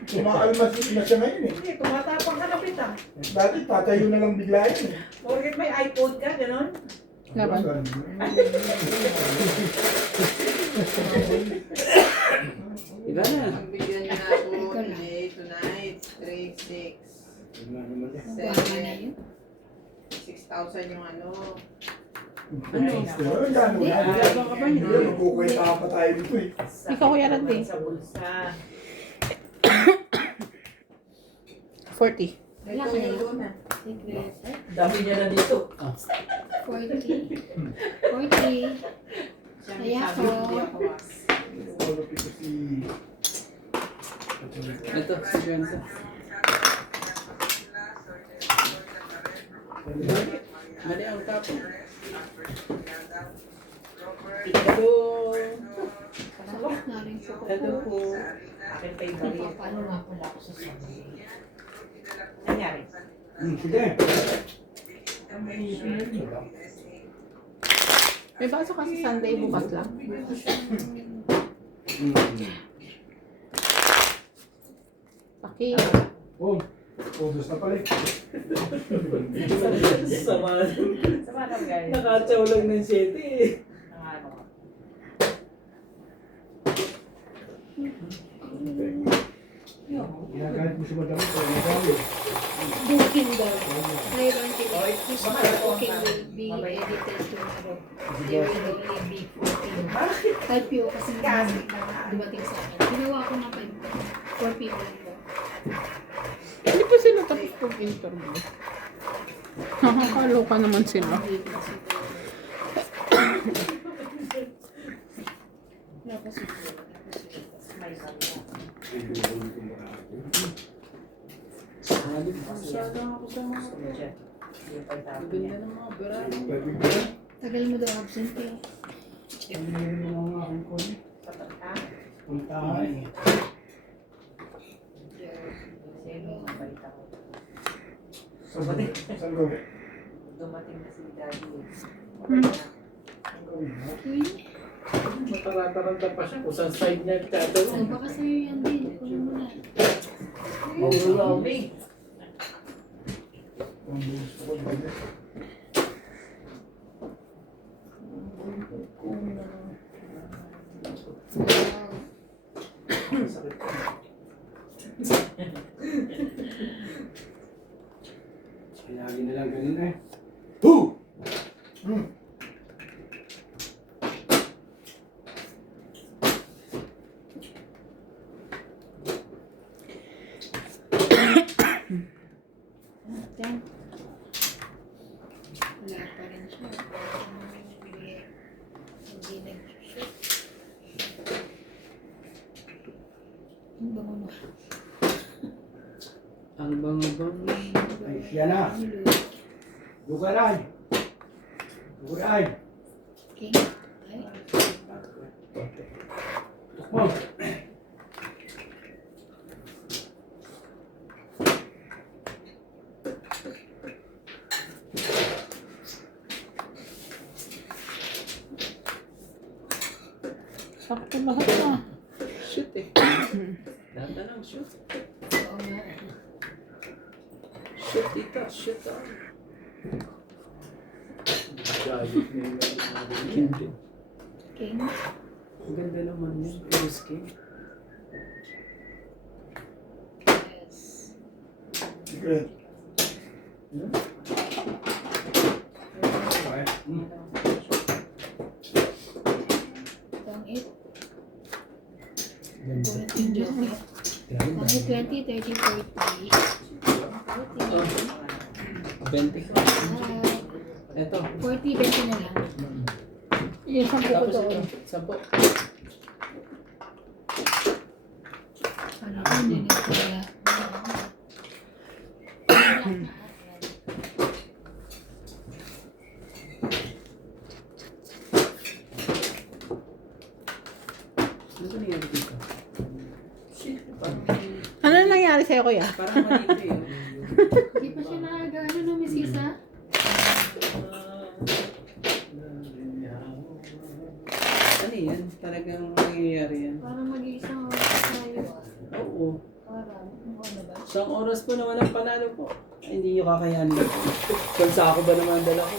kumaalmas na siya ngayon eh. Hindi, tumatapang ka na pita. Dati tatayo na lang bigla yun eh. Porket may iPod ka, gano'n? Laban. Iba na. Ang bigyan niya ako today, tonight, 3, 6, Bawa na yun. 6,000 yung ano. Pero gano'n na. Nalaban ka ba niya? Hindi, magkukwenta pa tayo dito eh. Ikaw, Kuya Randy. Sa bulsa. Wala 40. Ito yung luna. Secret. Dami niya na dito. 40. 40. Siya Kaya sabi, ko. hindi ako was. Malapit ko si... Ito, si Benta. Mali ang tapon. Hello. Sarap na rin po Hello po. Akin pa yung bariya. Paano nga pala ako sa Sunday? Nangyari. Sige. May baso kasi Sunday bukas lang. Paki. Oh, ubos na pala. Sama. Sama na guys. Nakatsaw lang ng 7 eh. Ang ano ka. Ginagalit mo si madami. Pero nagawin. Booking daw. Mayroon sila. This booking will be edited tomorrow. There will only be 14. Help you kasi dumating sa akin. Ginawa ko na 4 people ko. Hindi pa sila tapos pag-interview. Nakakaloka naman sila. Wala pa siguro. May bariya. Masyado ako sa mga. Yung pagtapon Ganda niya. ng mga barang. Pwede ba? Tagal mo daw absent eh. Ang meron mo mga aking ko. Ha? Puntahan. Sino ang balita ko? Saan gawin? Dumating na si Daddy. Saan gawin? Matarataranta pa siya kung saan side niya So, tatanong. baka sa'yo yan din. Kunin mo na. Overwhelming. Ang gusto ko dito. Sakit ko. Lagi na lang ganun eh. Hoo! Then, wala pa rin siya. Hindi nag-shoot. Ang bango na. Ang bango-bango. Ay, siya na. Lugaran. Lugaran. Okay. Ay, Tukmo. Sakto lahat na. Shoot eh. Lahat na lang, shoot. oo nga. Shoot dito, shoot on. Hindi. King. Ang ganda naman yun, pero skin. Yes. Secret. Pang-8. Pang-8 yung joke. Pang-8, 20, 30, 40. 20. Eto. 40, 20 na lang. Yung sampu ko Tapos doon. ito, 10. Ano ko, hindi na kaya. Ano ba nangyari dito? Shit, parang Ano nangyari sa'yo, kuya? parang malito eh. Hindi pa siya nakagaano na may sisa. Ano yan? Talagang nangyayari yan. Parang mag-iisang oras tayo. Oo. Parang, ano ba? Isang oras po naman ang panalo po. Ay, hindi nyo kakayanin. Kalsa ako ba naman dala ko?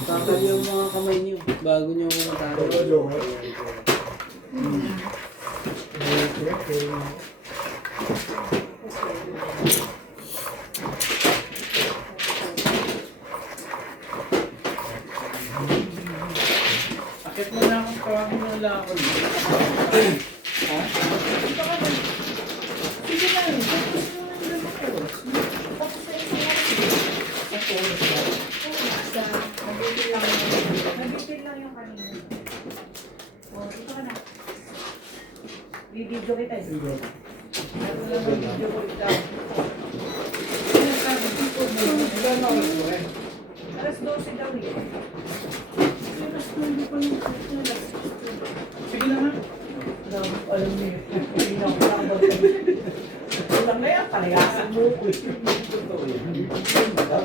Kakal yung mga kamay niyo bago niyo ako matalo. Akit mo na akong tawagin mo lang ako. Ha? Sige lang. Sa Nag-refill lang yung kanina. O, dito ka na. Bibidyo kita eh. Ano lang ang video ko ikaw. Ano sabi dito na Magkano oras mo eh? Alas 12 daw yun. Sige na nga. Alam niyo, hindi na ako nakabalik. Ulang na yan, palayasan mo ko.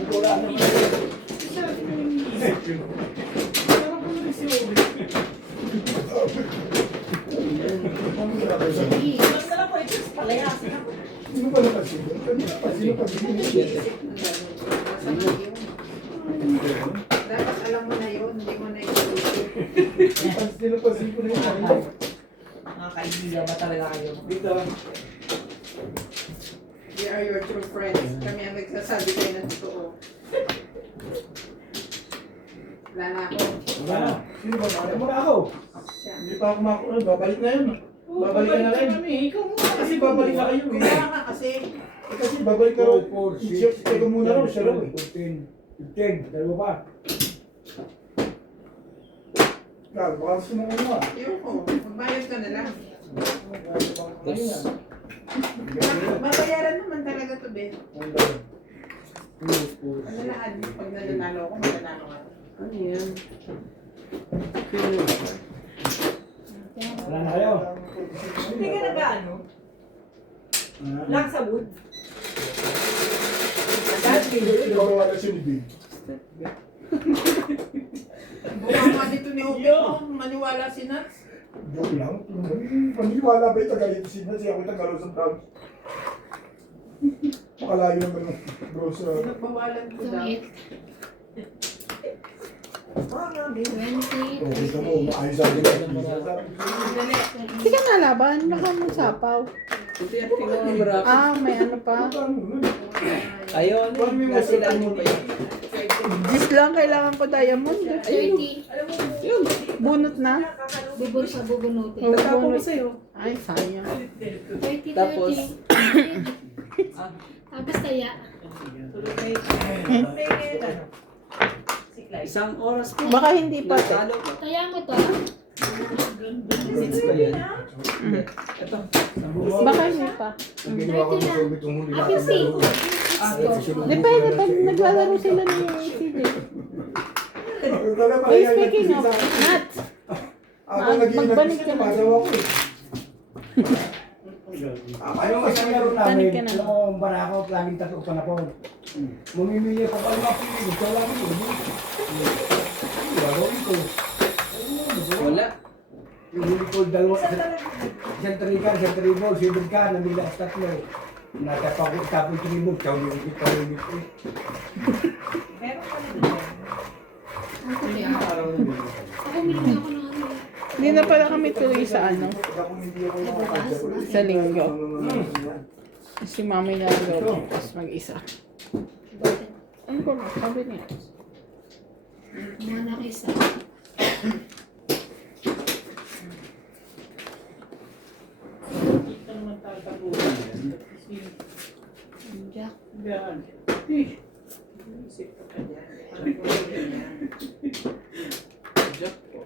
Wala naman. Sige. Ulang na lang po, ito, palayasan ako. Sino pa napansin? Sino pa Dapat alam mo na yun, hindi mo na isusip. Sino pa sino na yun? Mga kaibigan ba talaga kayo? Dito. We are your true friends. Kami ang nagsasabi kayo ng totoo. Wala na ako. Wala na. Sino ba? Bakit mo na ako? Siya. Hindi pa ako makakuha. Babalik na yun. Babalik ka na rin. Ikaw muna. Kasi babalik na kayo eh. Kaya ka kasi. Kasi babalik ka raw. Check ko muna raw. Siya raw eh. 15, dalawa pa. Kaya baka gusto mo ano ah. Yun ko. Magbayad ka na lang. Tapos, Babayaran naman talaga to, Ben. Ano lahat? Pag nananalo ako, mananalo ka. ano yan? Wala na kayo. Hindi ka nag-ano? Lang sa wood. Ikaw wala siya ni Big. Bukang nga dito ni Ubi, maniwala si Nats. Joke lang. Paniwala ba yung Tagalito si Nancy? Ako yung Tagalog sa Bronx. Makalayo naman ng bros. Pinagbawalan ko daw. 20, Oh, kita mo, maayos ako yung Dali. Hindi ka nalaban. Baka mo sapaw. Ito yung tingnan mo marami. Ah, may ano pa. Ayaw, ano? Kasi lang mo pa yun. Gis lang, kailangan ko diamond. 30. Yun. Bunot na. Bubur sa bubunutin. Tatapon ko sa'yo. Ay, sayang. 30, Tapos, 30. Tapos kaya. isang oras po. Baka hindi pa. te. Natalo ko. Kaya mo to. 6 pa yan. Hindi. Ito. Baka hindi pa. Ginawa ko ng COVID yung huli Apil natin. si. Depende pag naglalaro sila ni CJ. Hey, speaking of, Nat, Ako nag-iingat magbalik gusto ka ko, na. masawa ko eh. Ayaw kasi meron Panik namin. ka na. Alam mo, barako, laging taso pa na po. Mamimili pa pa mga pili. Gusto lang ko. Gagawin ko. Wala. Yung huli ko, dalawa. Isang trigger, isang tribol, silver ka, namila ang tatlo. Natapa ko, tapos tribol, tsaka ulit pa rin ito. Meron ka na dito. Ako kaya. Ako minili ako ng ano. hindi na pala kami tuloy sa ano, Ako hindi ako Ay, bukas. sa linggo. Si mami na lang tapos mag-isa. Ano ko na, sabi niya. Mga nakisa. Jack. Isip ko ka dyan. Alam ko yung ganyan. Jack po.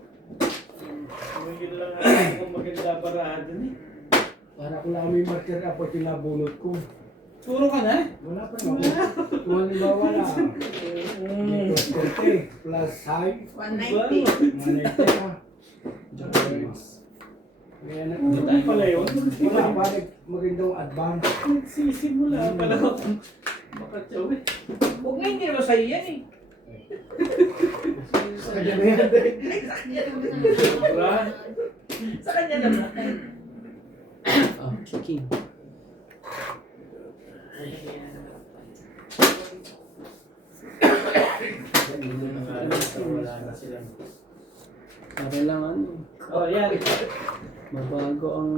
Para ko lang may marker ako tinabunot ko. Turo ka na? Wala pa naman. Kung halimbawa na, plus 40, plus high, 190. manay ka. Kaya na, pala yun. wala pa, magandang advance. Nagsisimula pala ako. Makatsaw eh. Huwag nga hindi naman sa'yo yan eh. Sa kanya na yan. Sa kanya naman. Oh, king. Para lang ano. Oh, yan. Mabago ang...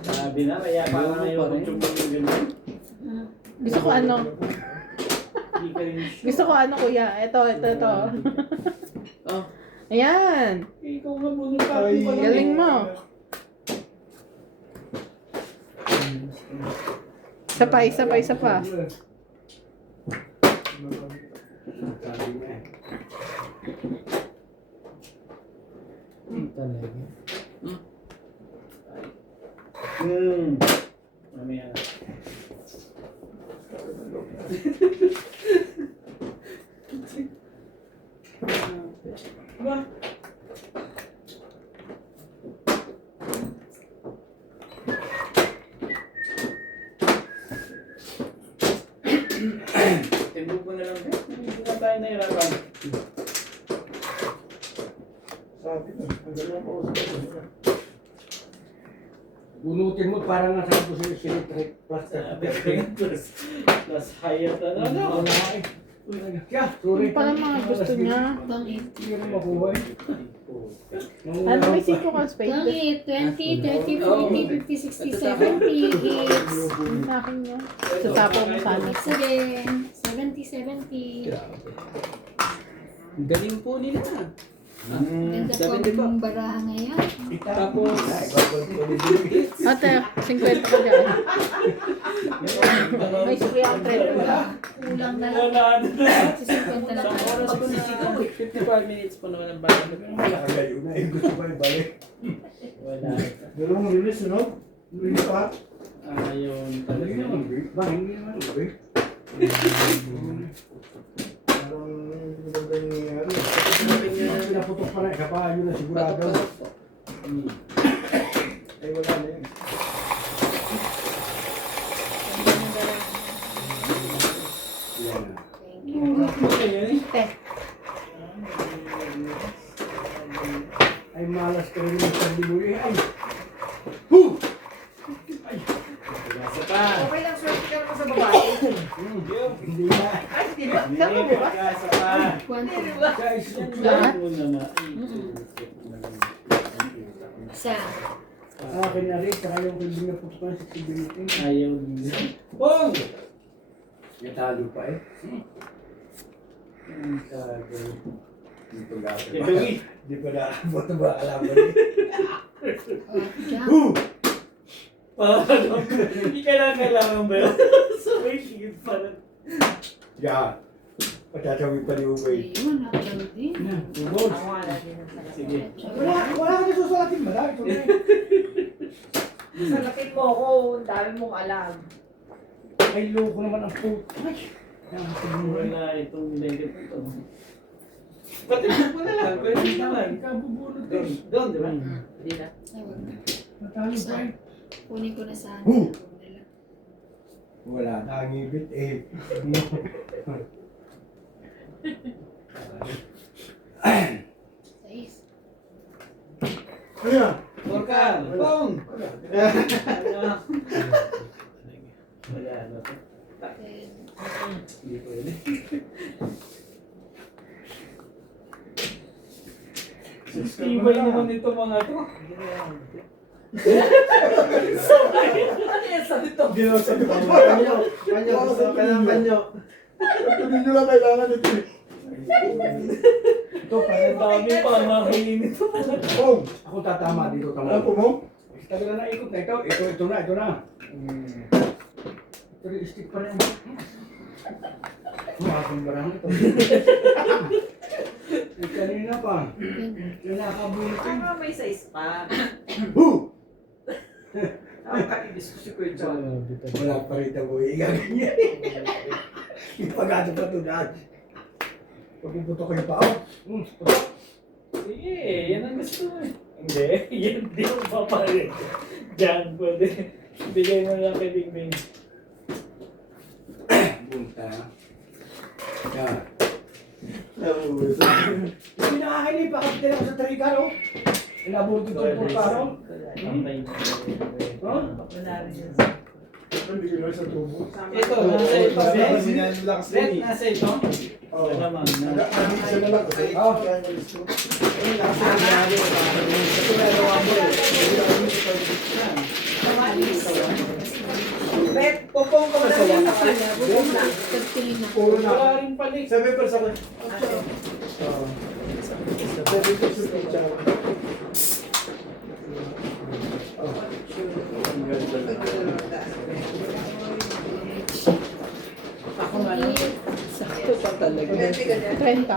Sabi na, kaya parang ayaw ko yung ganyan. Gusto ko ano, Hindi ka rin gusto ko ano kuya, ito. Oh, Ayan, ikaw nga muna Ay, galing mo. Isa pa. talaga. Mamaya na. Diba? Timbog mo na lang din. Hindi na tayo nahirapan. Sabi ko, ang gano'n ko sa Bunutin mo para nga sa sinitrek plus. Plus higher na ano? Wala eh. Kaya, sorry. Yung pala mga gusto niya. Tangit. Hindi ko makuha eh. Ano may 5 ka space? Tangit. 20, 30, 40, 50, 60, 70, 8. Ang akin niya. Sa tapo mo sana. 7, 70, 70. Ang galing po nila. Ganda po 70 ang baraha ngayon. Tapos, Ate, 50 ka dyan. May sukli ang trend. Kulang na lang. Wala na. Kasi 50 lang. isang oras po na, 55 minutes po naman ang bayan. Nakagayo na eh. Gusto ko yung balik. Wala. Dalawang release, no? Release pa. Ayun Hindi talaga. naman, ba? Hindi naman, ba? Parang maganda yung nangyayari. Pinaputok pa na, kapaan nyo na sigurado. Ay, wala na yun. Ganda ng baraha. Yan. Thank you. Ay, malas ka rin yung sabi mo eh. Ay! Isa pa. Okay lang, swerte ka naman sa babae. Hindi na. Ay, di ba? Tama mo ba? Isa pa. Guys, Lahat? Isa. akin na rin, saka yung kaibigan na putok ng accessibility. Ayaw nila. Bong! Natalo pa eh. Ang tagal. Dito gagawin. Ito eh. Di pa na, buto ba alam mo eh. Jump. Parang, hindi ka na kailangan ba yun? Sabay shigit pa rin. Yan. Patatawid pa ni Ubay. Ayun, nakagano din. Tubos. Ang wala din ang salat. Sige. Wala ka na susulatin, madami ito na eh. Salapin mo ako, ang dami mong alam. Ay, loko naman ang puto. Ay, yan, siguro. Wala itong negative ito. Pati mo na lang. Pwede naman. Kabubulot Doon, eh. doon, di ba? Hindi na. Ay, wag na. Natalo pa eh. Kunin ko na sana. Huh. Wala na ang ibit eh. Sais. Ano yan? Porkal! Bong! Wala. Wala na to. 10. Hindi pwede. Tibay naman ito mga to. Ano yan sa dito? Ginawa sa dito. Panyo. Panyo. Gusto ka ng panyo. Hindi nyo lang kailangan ito eh. Ito, Ang dami pa makilin ito. Oh, ako tatama dito. Ano po mo? Tagal na ikot na ito. Ito na. Ito rin, stick pa rin. Makakang barang ito. Kanina pa. Kinakabulot Ano may size pa? Woo! Ang kakidiskusyon ko yun. Wala pa rin ako ganyan. Ipagado pa ito dahil. Pagpuputo ko yung pao. Putok. Sige, yan ang gusto mo eh. Hindi, yan di mo papalit. Diyan pwede. Bigay mo lang kay Bing Bing. Bunta. Yan. Nabubuso. Hindi nakakalipa kasi din ako sa trigar, oh. Inabuto ito po paro. Antay mo. Huh? Wala rin yun. Hindi ko lang sa tubo. Ito, nasa ito. Mas Ben. nilakas Ben, din eh. nasa ito. Oo. Ito naman. Nag-isa na lang kasi. Ah. Kaya nalis ko. Bet, popong ko na lang sa kanya. Bubong na. Pagtingin na. Puro na. Wala rin pala eh. 7 sa akin. Oo. 7 pesos yung tsaka. Ako nga lang. Sakto pa talaga. 30.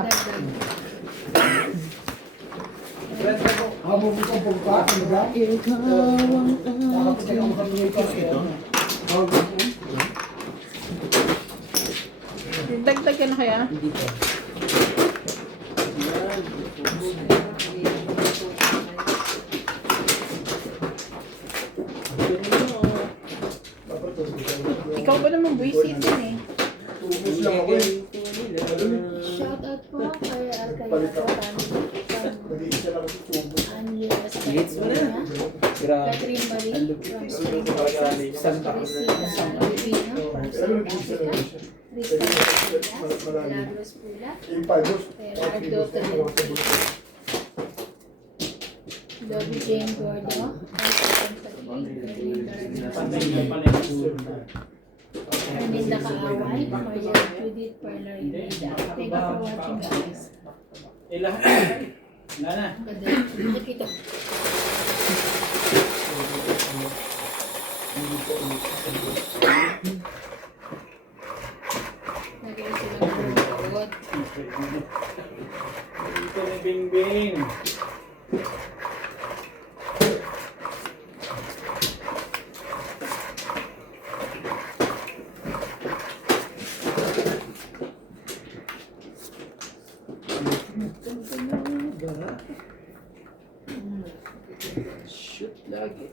Habang ito ang pagpa, ano ba? Nakapit ka ng kami ito. Dagdagan na kaya? Hindi pa. Yan. Dapat ito. Ikaw ba naman buwisit din eh? Tubos lang ako eh. Shout out po kay Palit Alcaya ako. family from Nag-iisa lang ako tubos. Angeles, Hits mo na. California. Grabe. Catherine Marie Ang from lupit. Spring, Texas. Isang taon. Cristina Lubino from Pero South nag-iisa Africa. lang siya. Crystal Pilas, Marami. Milagros Pula. Yung pagos. Gerardo Tolentino. Dobby Jane Gordo. Erlinda Kaaway. Maria Judith Perlarida. Thank you for watching, guys. Nana. Ganda. Nakikita. Naging sila nanonood. Ito ni Bingbing. Shoot lagi.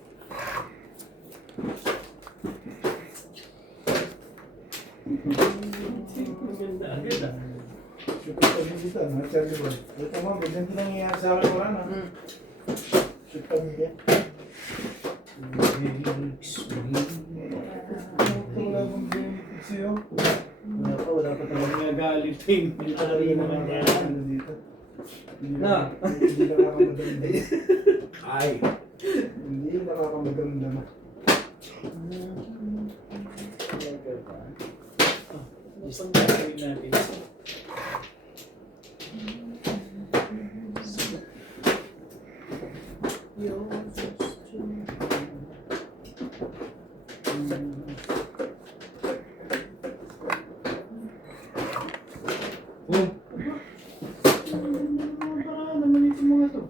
Maganda agad ah. Shoot pamilita, no? Charlie Boy. Ito mo, ganyan din nangyayari sa akin wala na. Shoot pamilya. Wala akong benefit sa'yo. Wala pa talaga nagagalit eh. Hindi ka rin naman ano dito. Na. Hindi nakakamadamdam. Ay. Hindi nakakamadamdam. Just gagawin natin. Para naman ito mga to.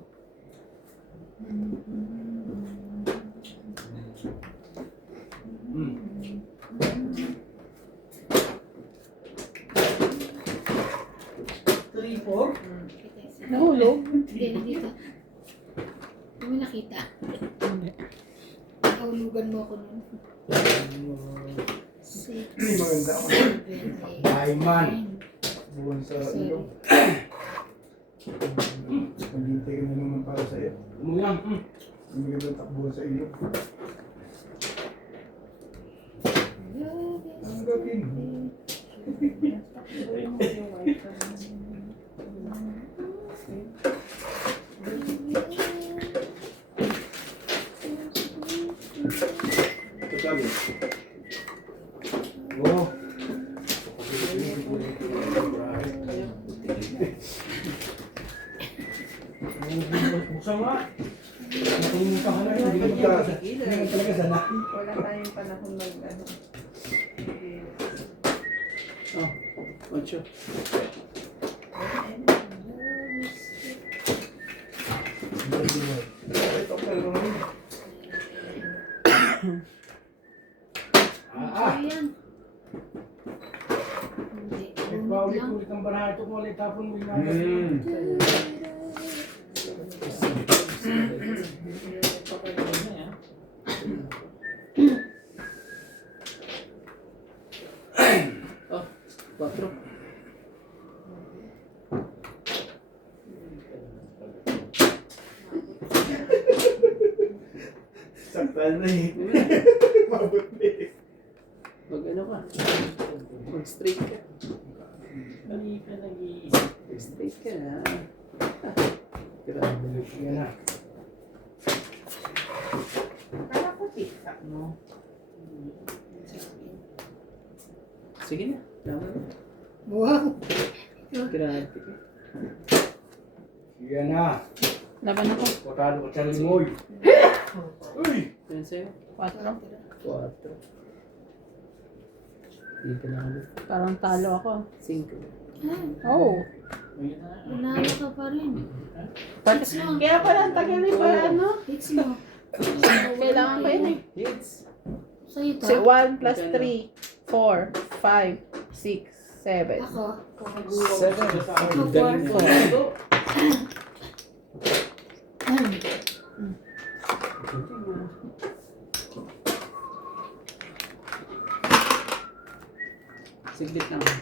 Nahulog? Hindi, nandito. Hindi mo nakita. Nahulugan mo ako nun. 6, Hindi maganda ako. 7, 8, Diamond. 9. Buwan sa ilong. Maghintay ka na naman para sa'yo. Umulang. Hindi ka na takbuhan sa ilong. Ang gagawin. Oh. Buksan nga. Nakunin ka na. Hindi ka magkasa. Hindi ka talaga sanay. Wala tayong panahon mag ano. Oh, Pancho. Ito ka lang. Ah, yan. Hindi. Paulit-ulit ang banahe ito kung ulit tapon mo yung Oh, 4. saktan na eh. Mabuti. Mag ano ka? Mag straight ka. Hindi ka nag-iisip. Straight ka na. Grabe. Yan na. Kala ko tiktak mo. Sige na. Tama na. Wow. Grabe ka. Yan na. Laban ako. Potado ko sa limoy. Uy! Yan sa'yo. 4. 4. Dito na kami. Parang talo ako. 5. Oh. Nanalo ka pa rin. Kaya pala ang tagal ni pa ano? Hits mo. Kailangan ko yun eh. Hits. Sa'yo to. 1 plus 3, 4, 5, 6, 7. Ako. 7. Ako, Galing mo. 4. Siglit lang.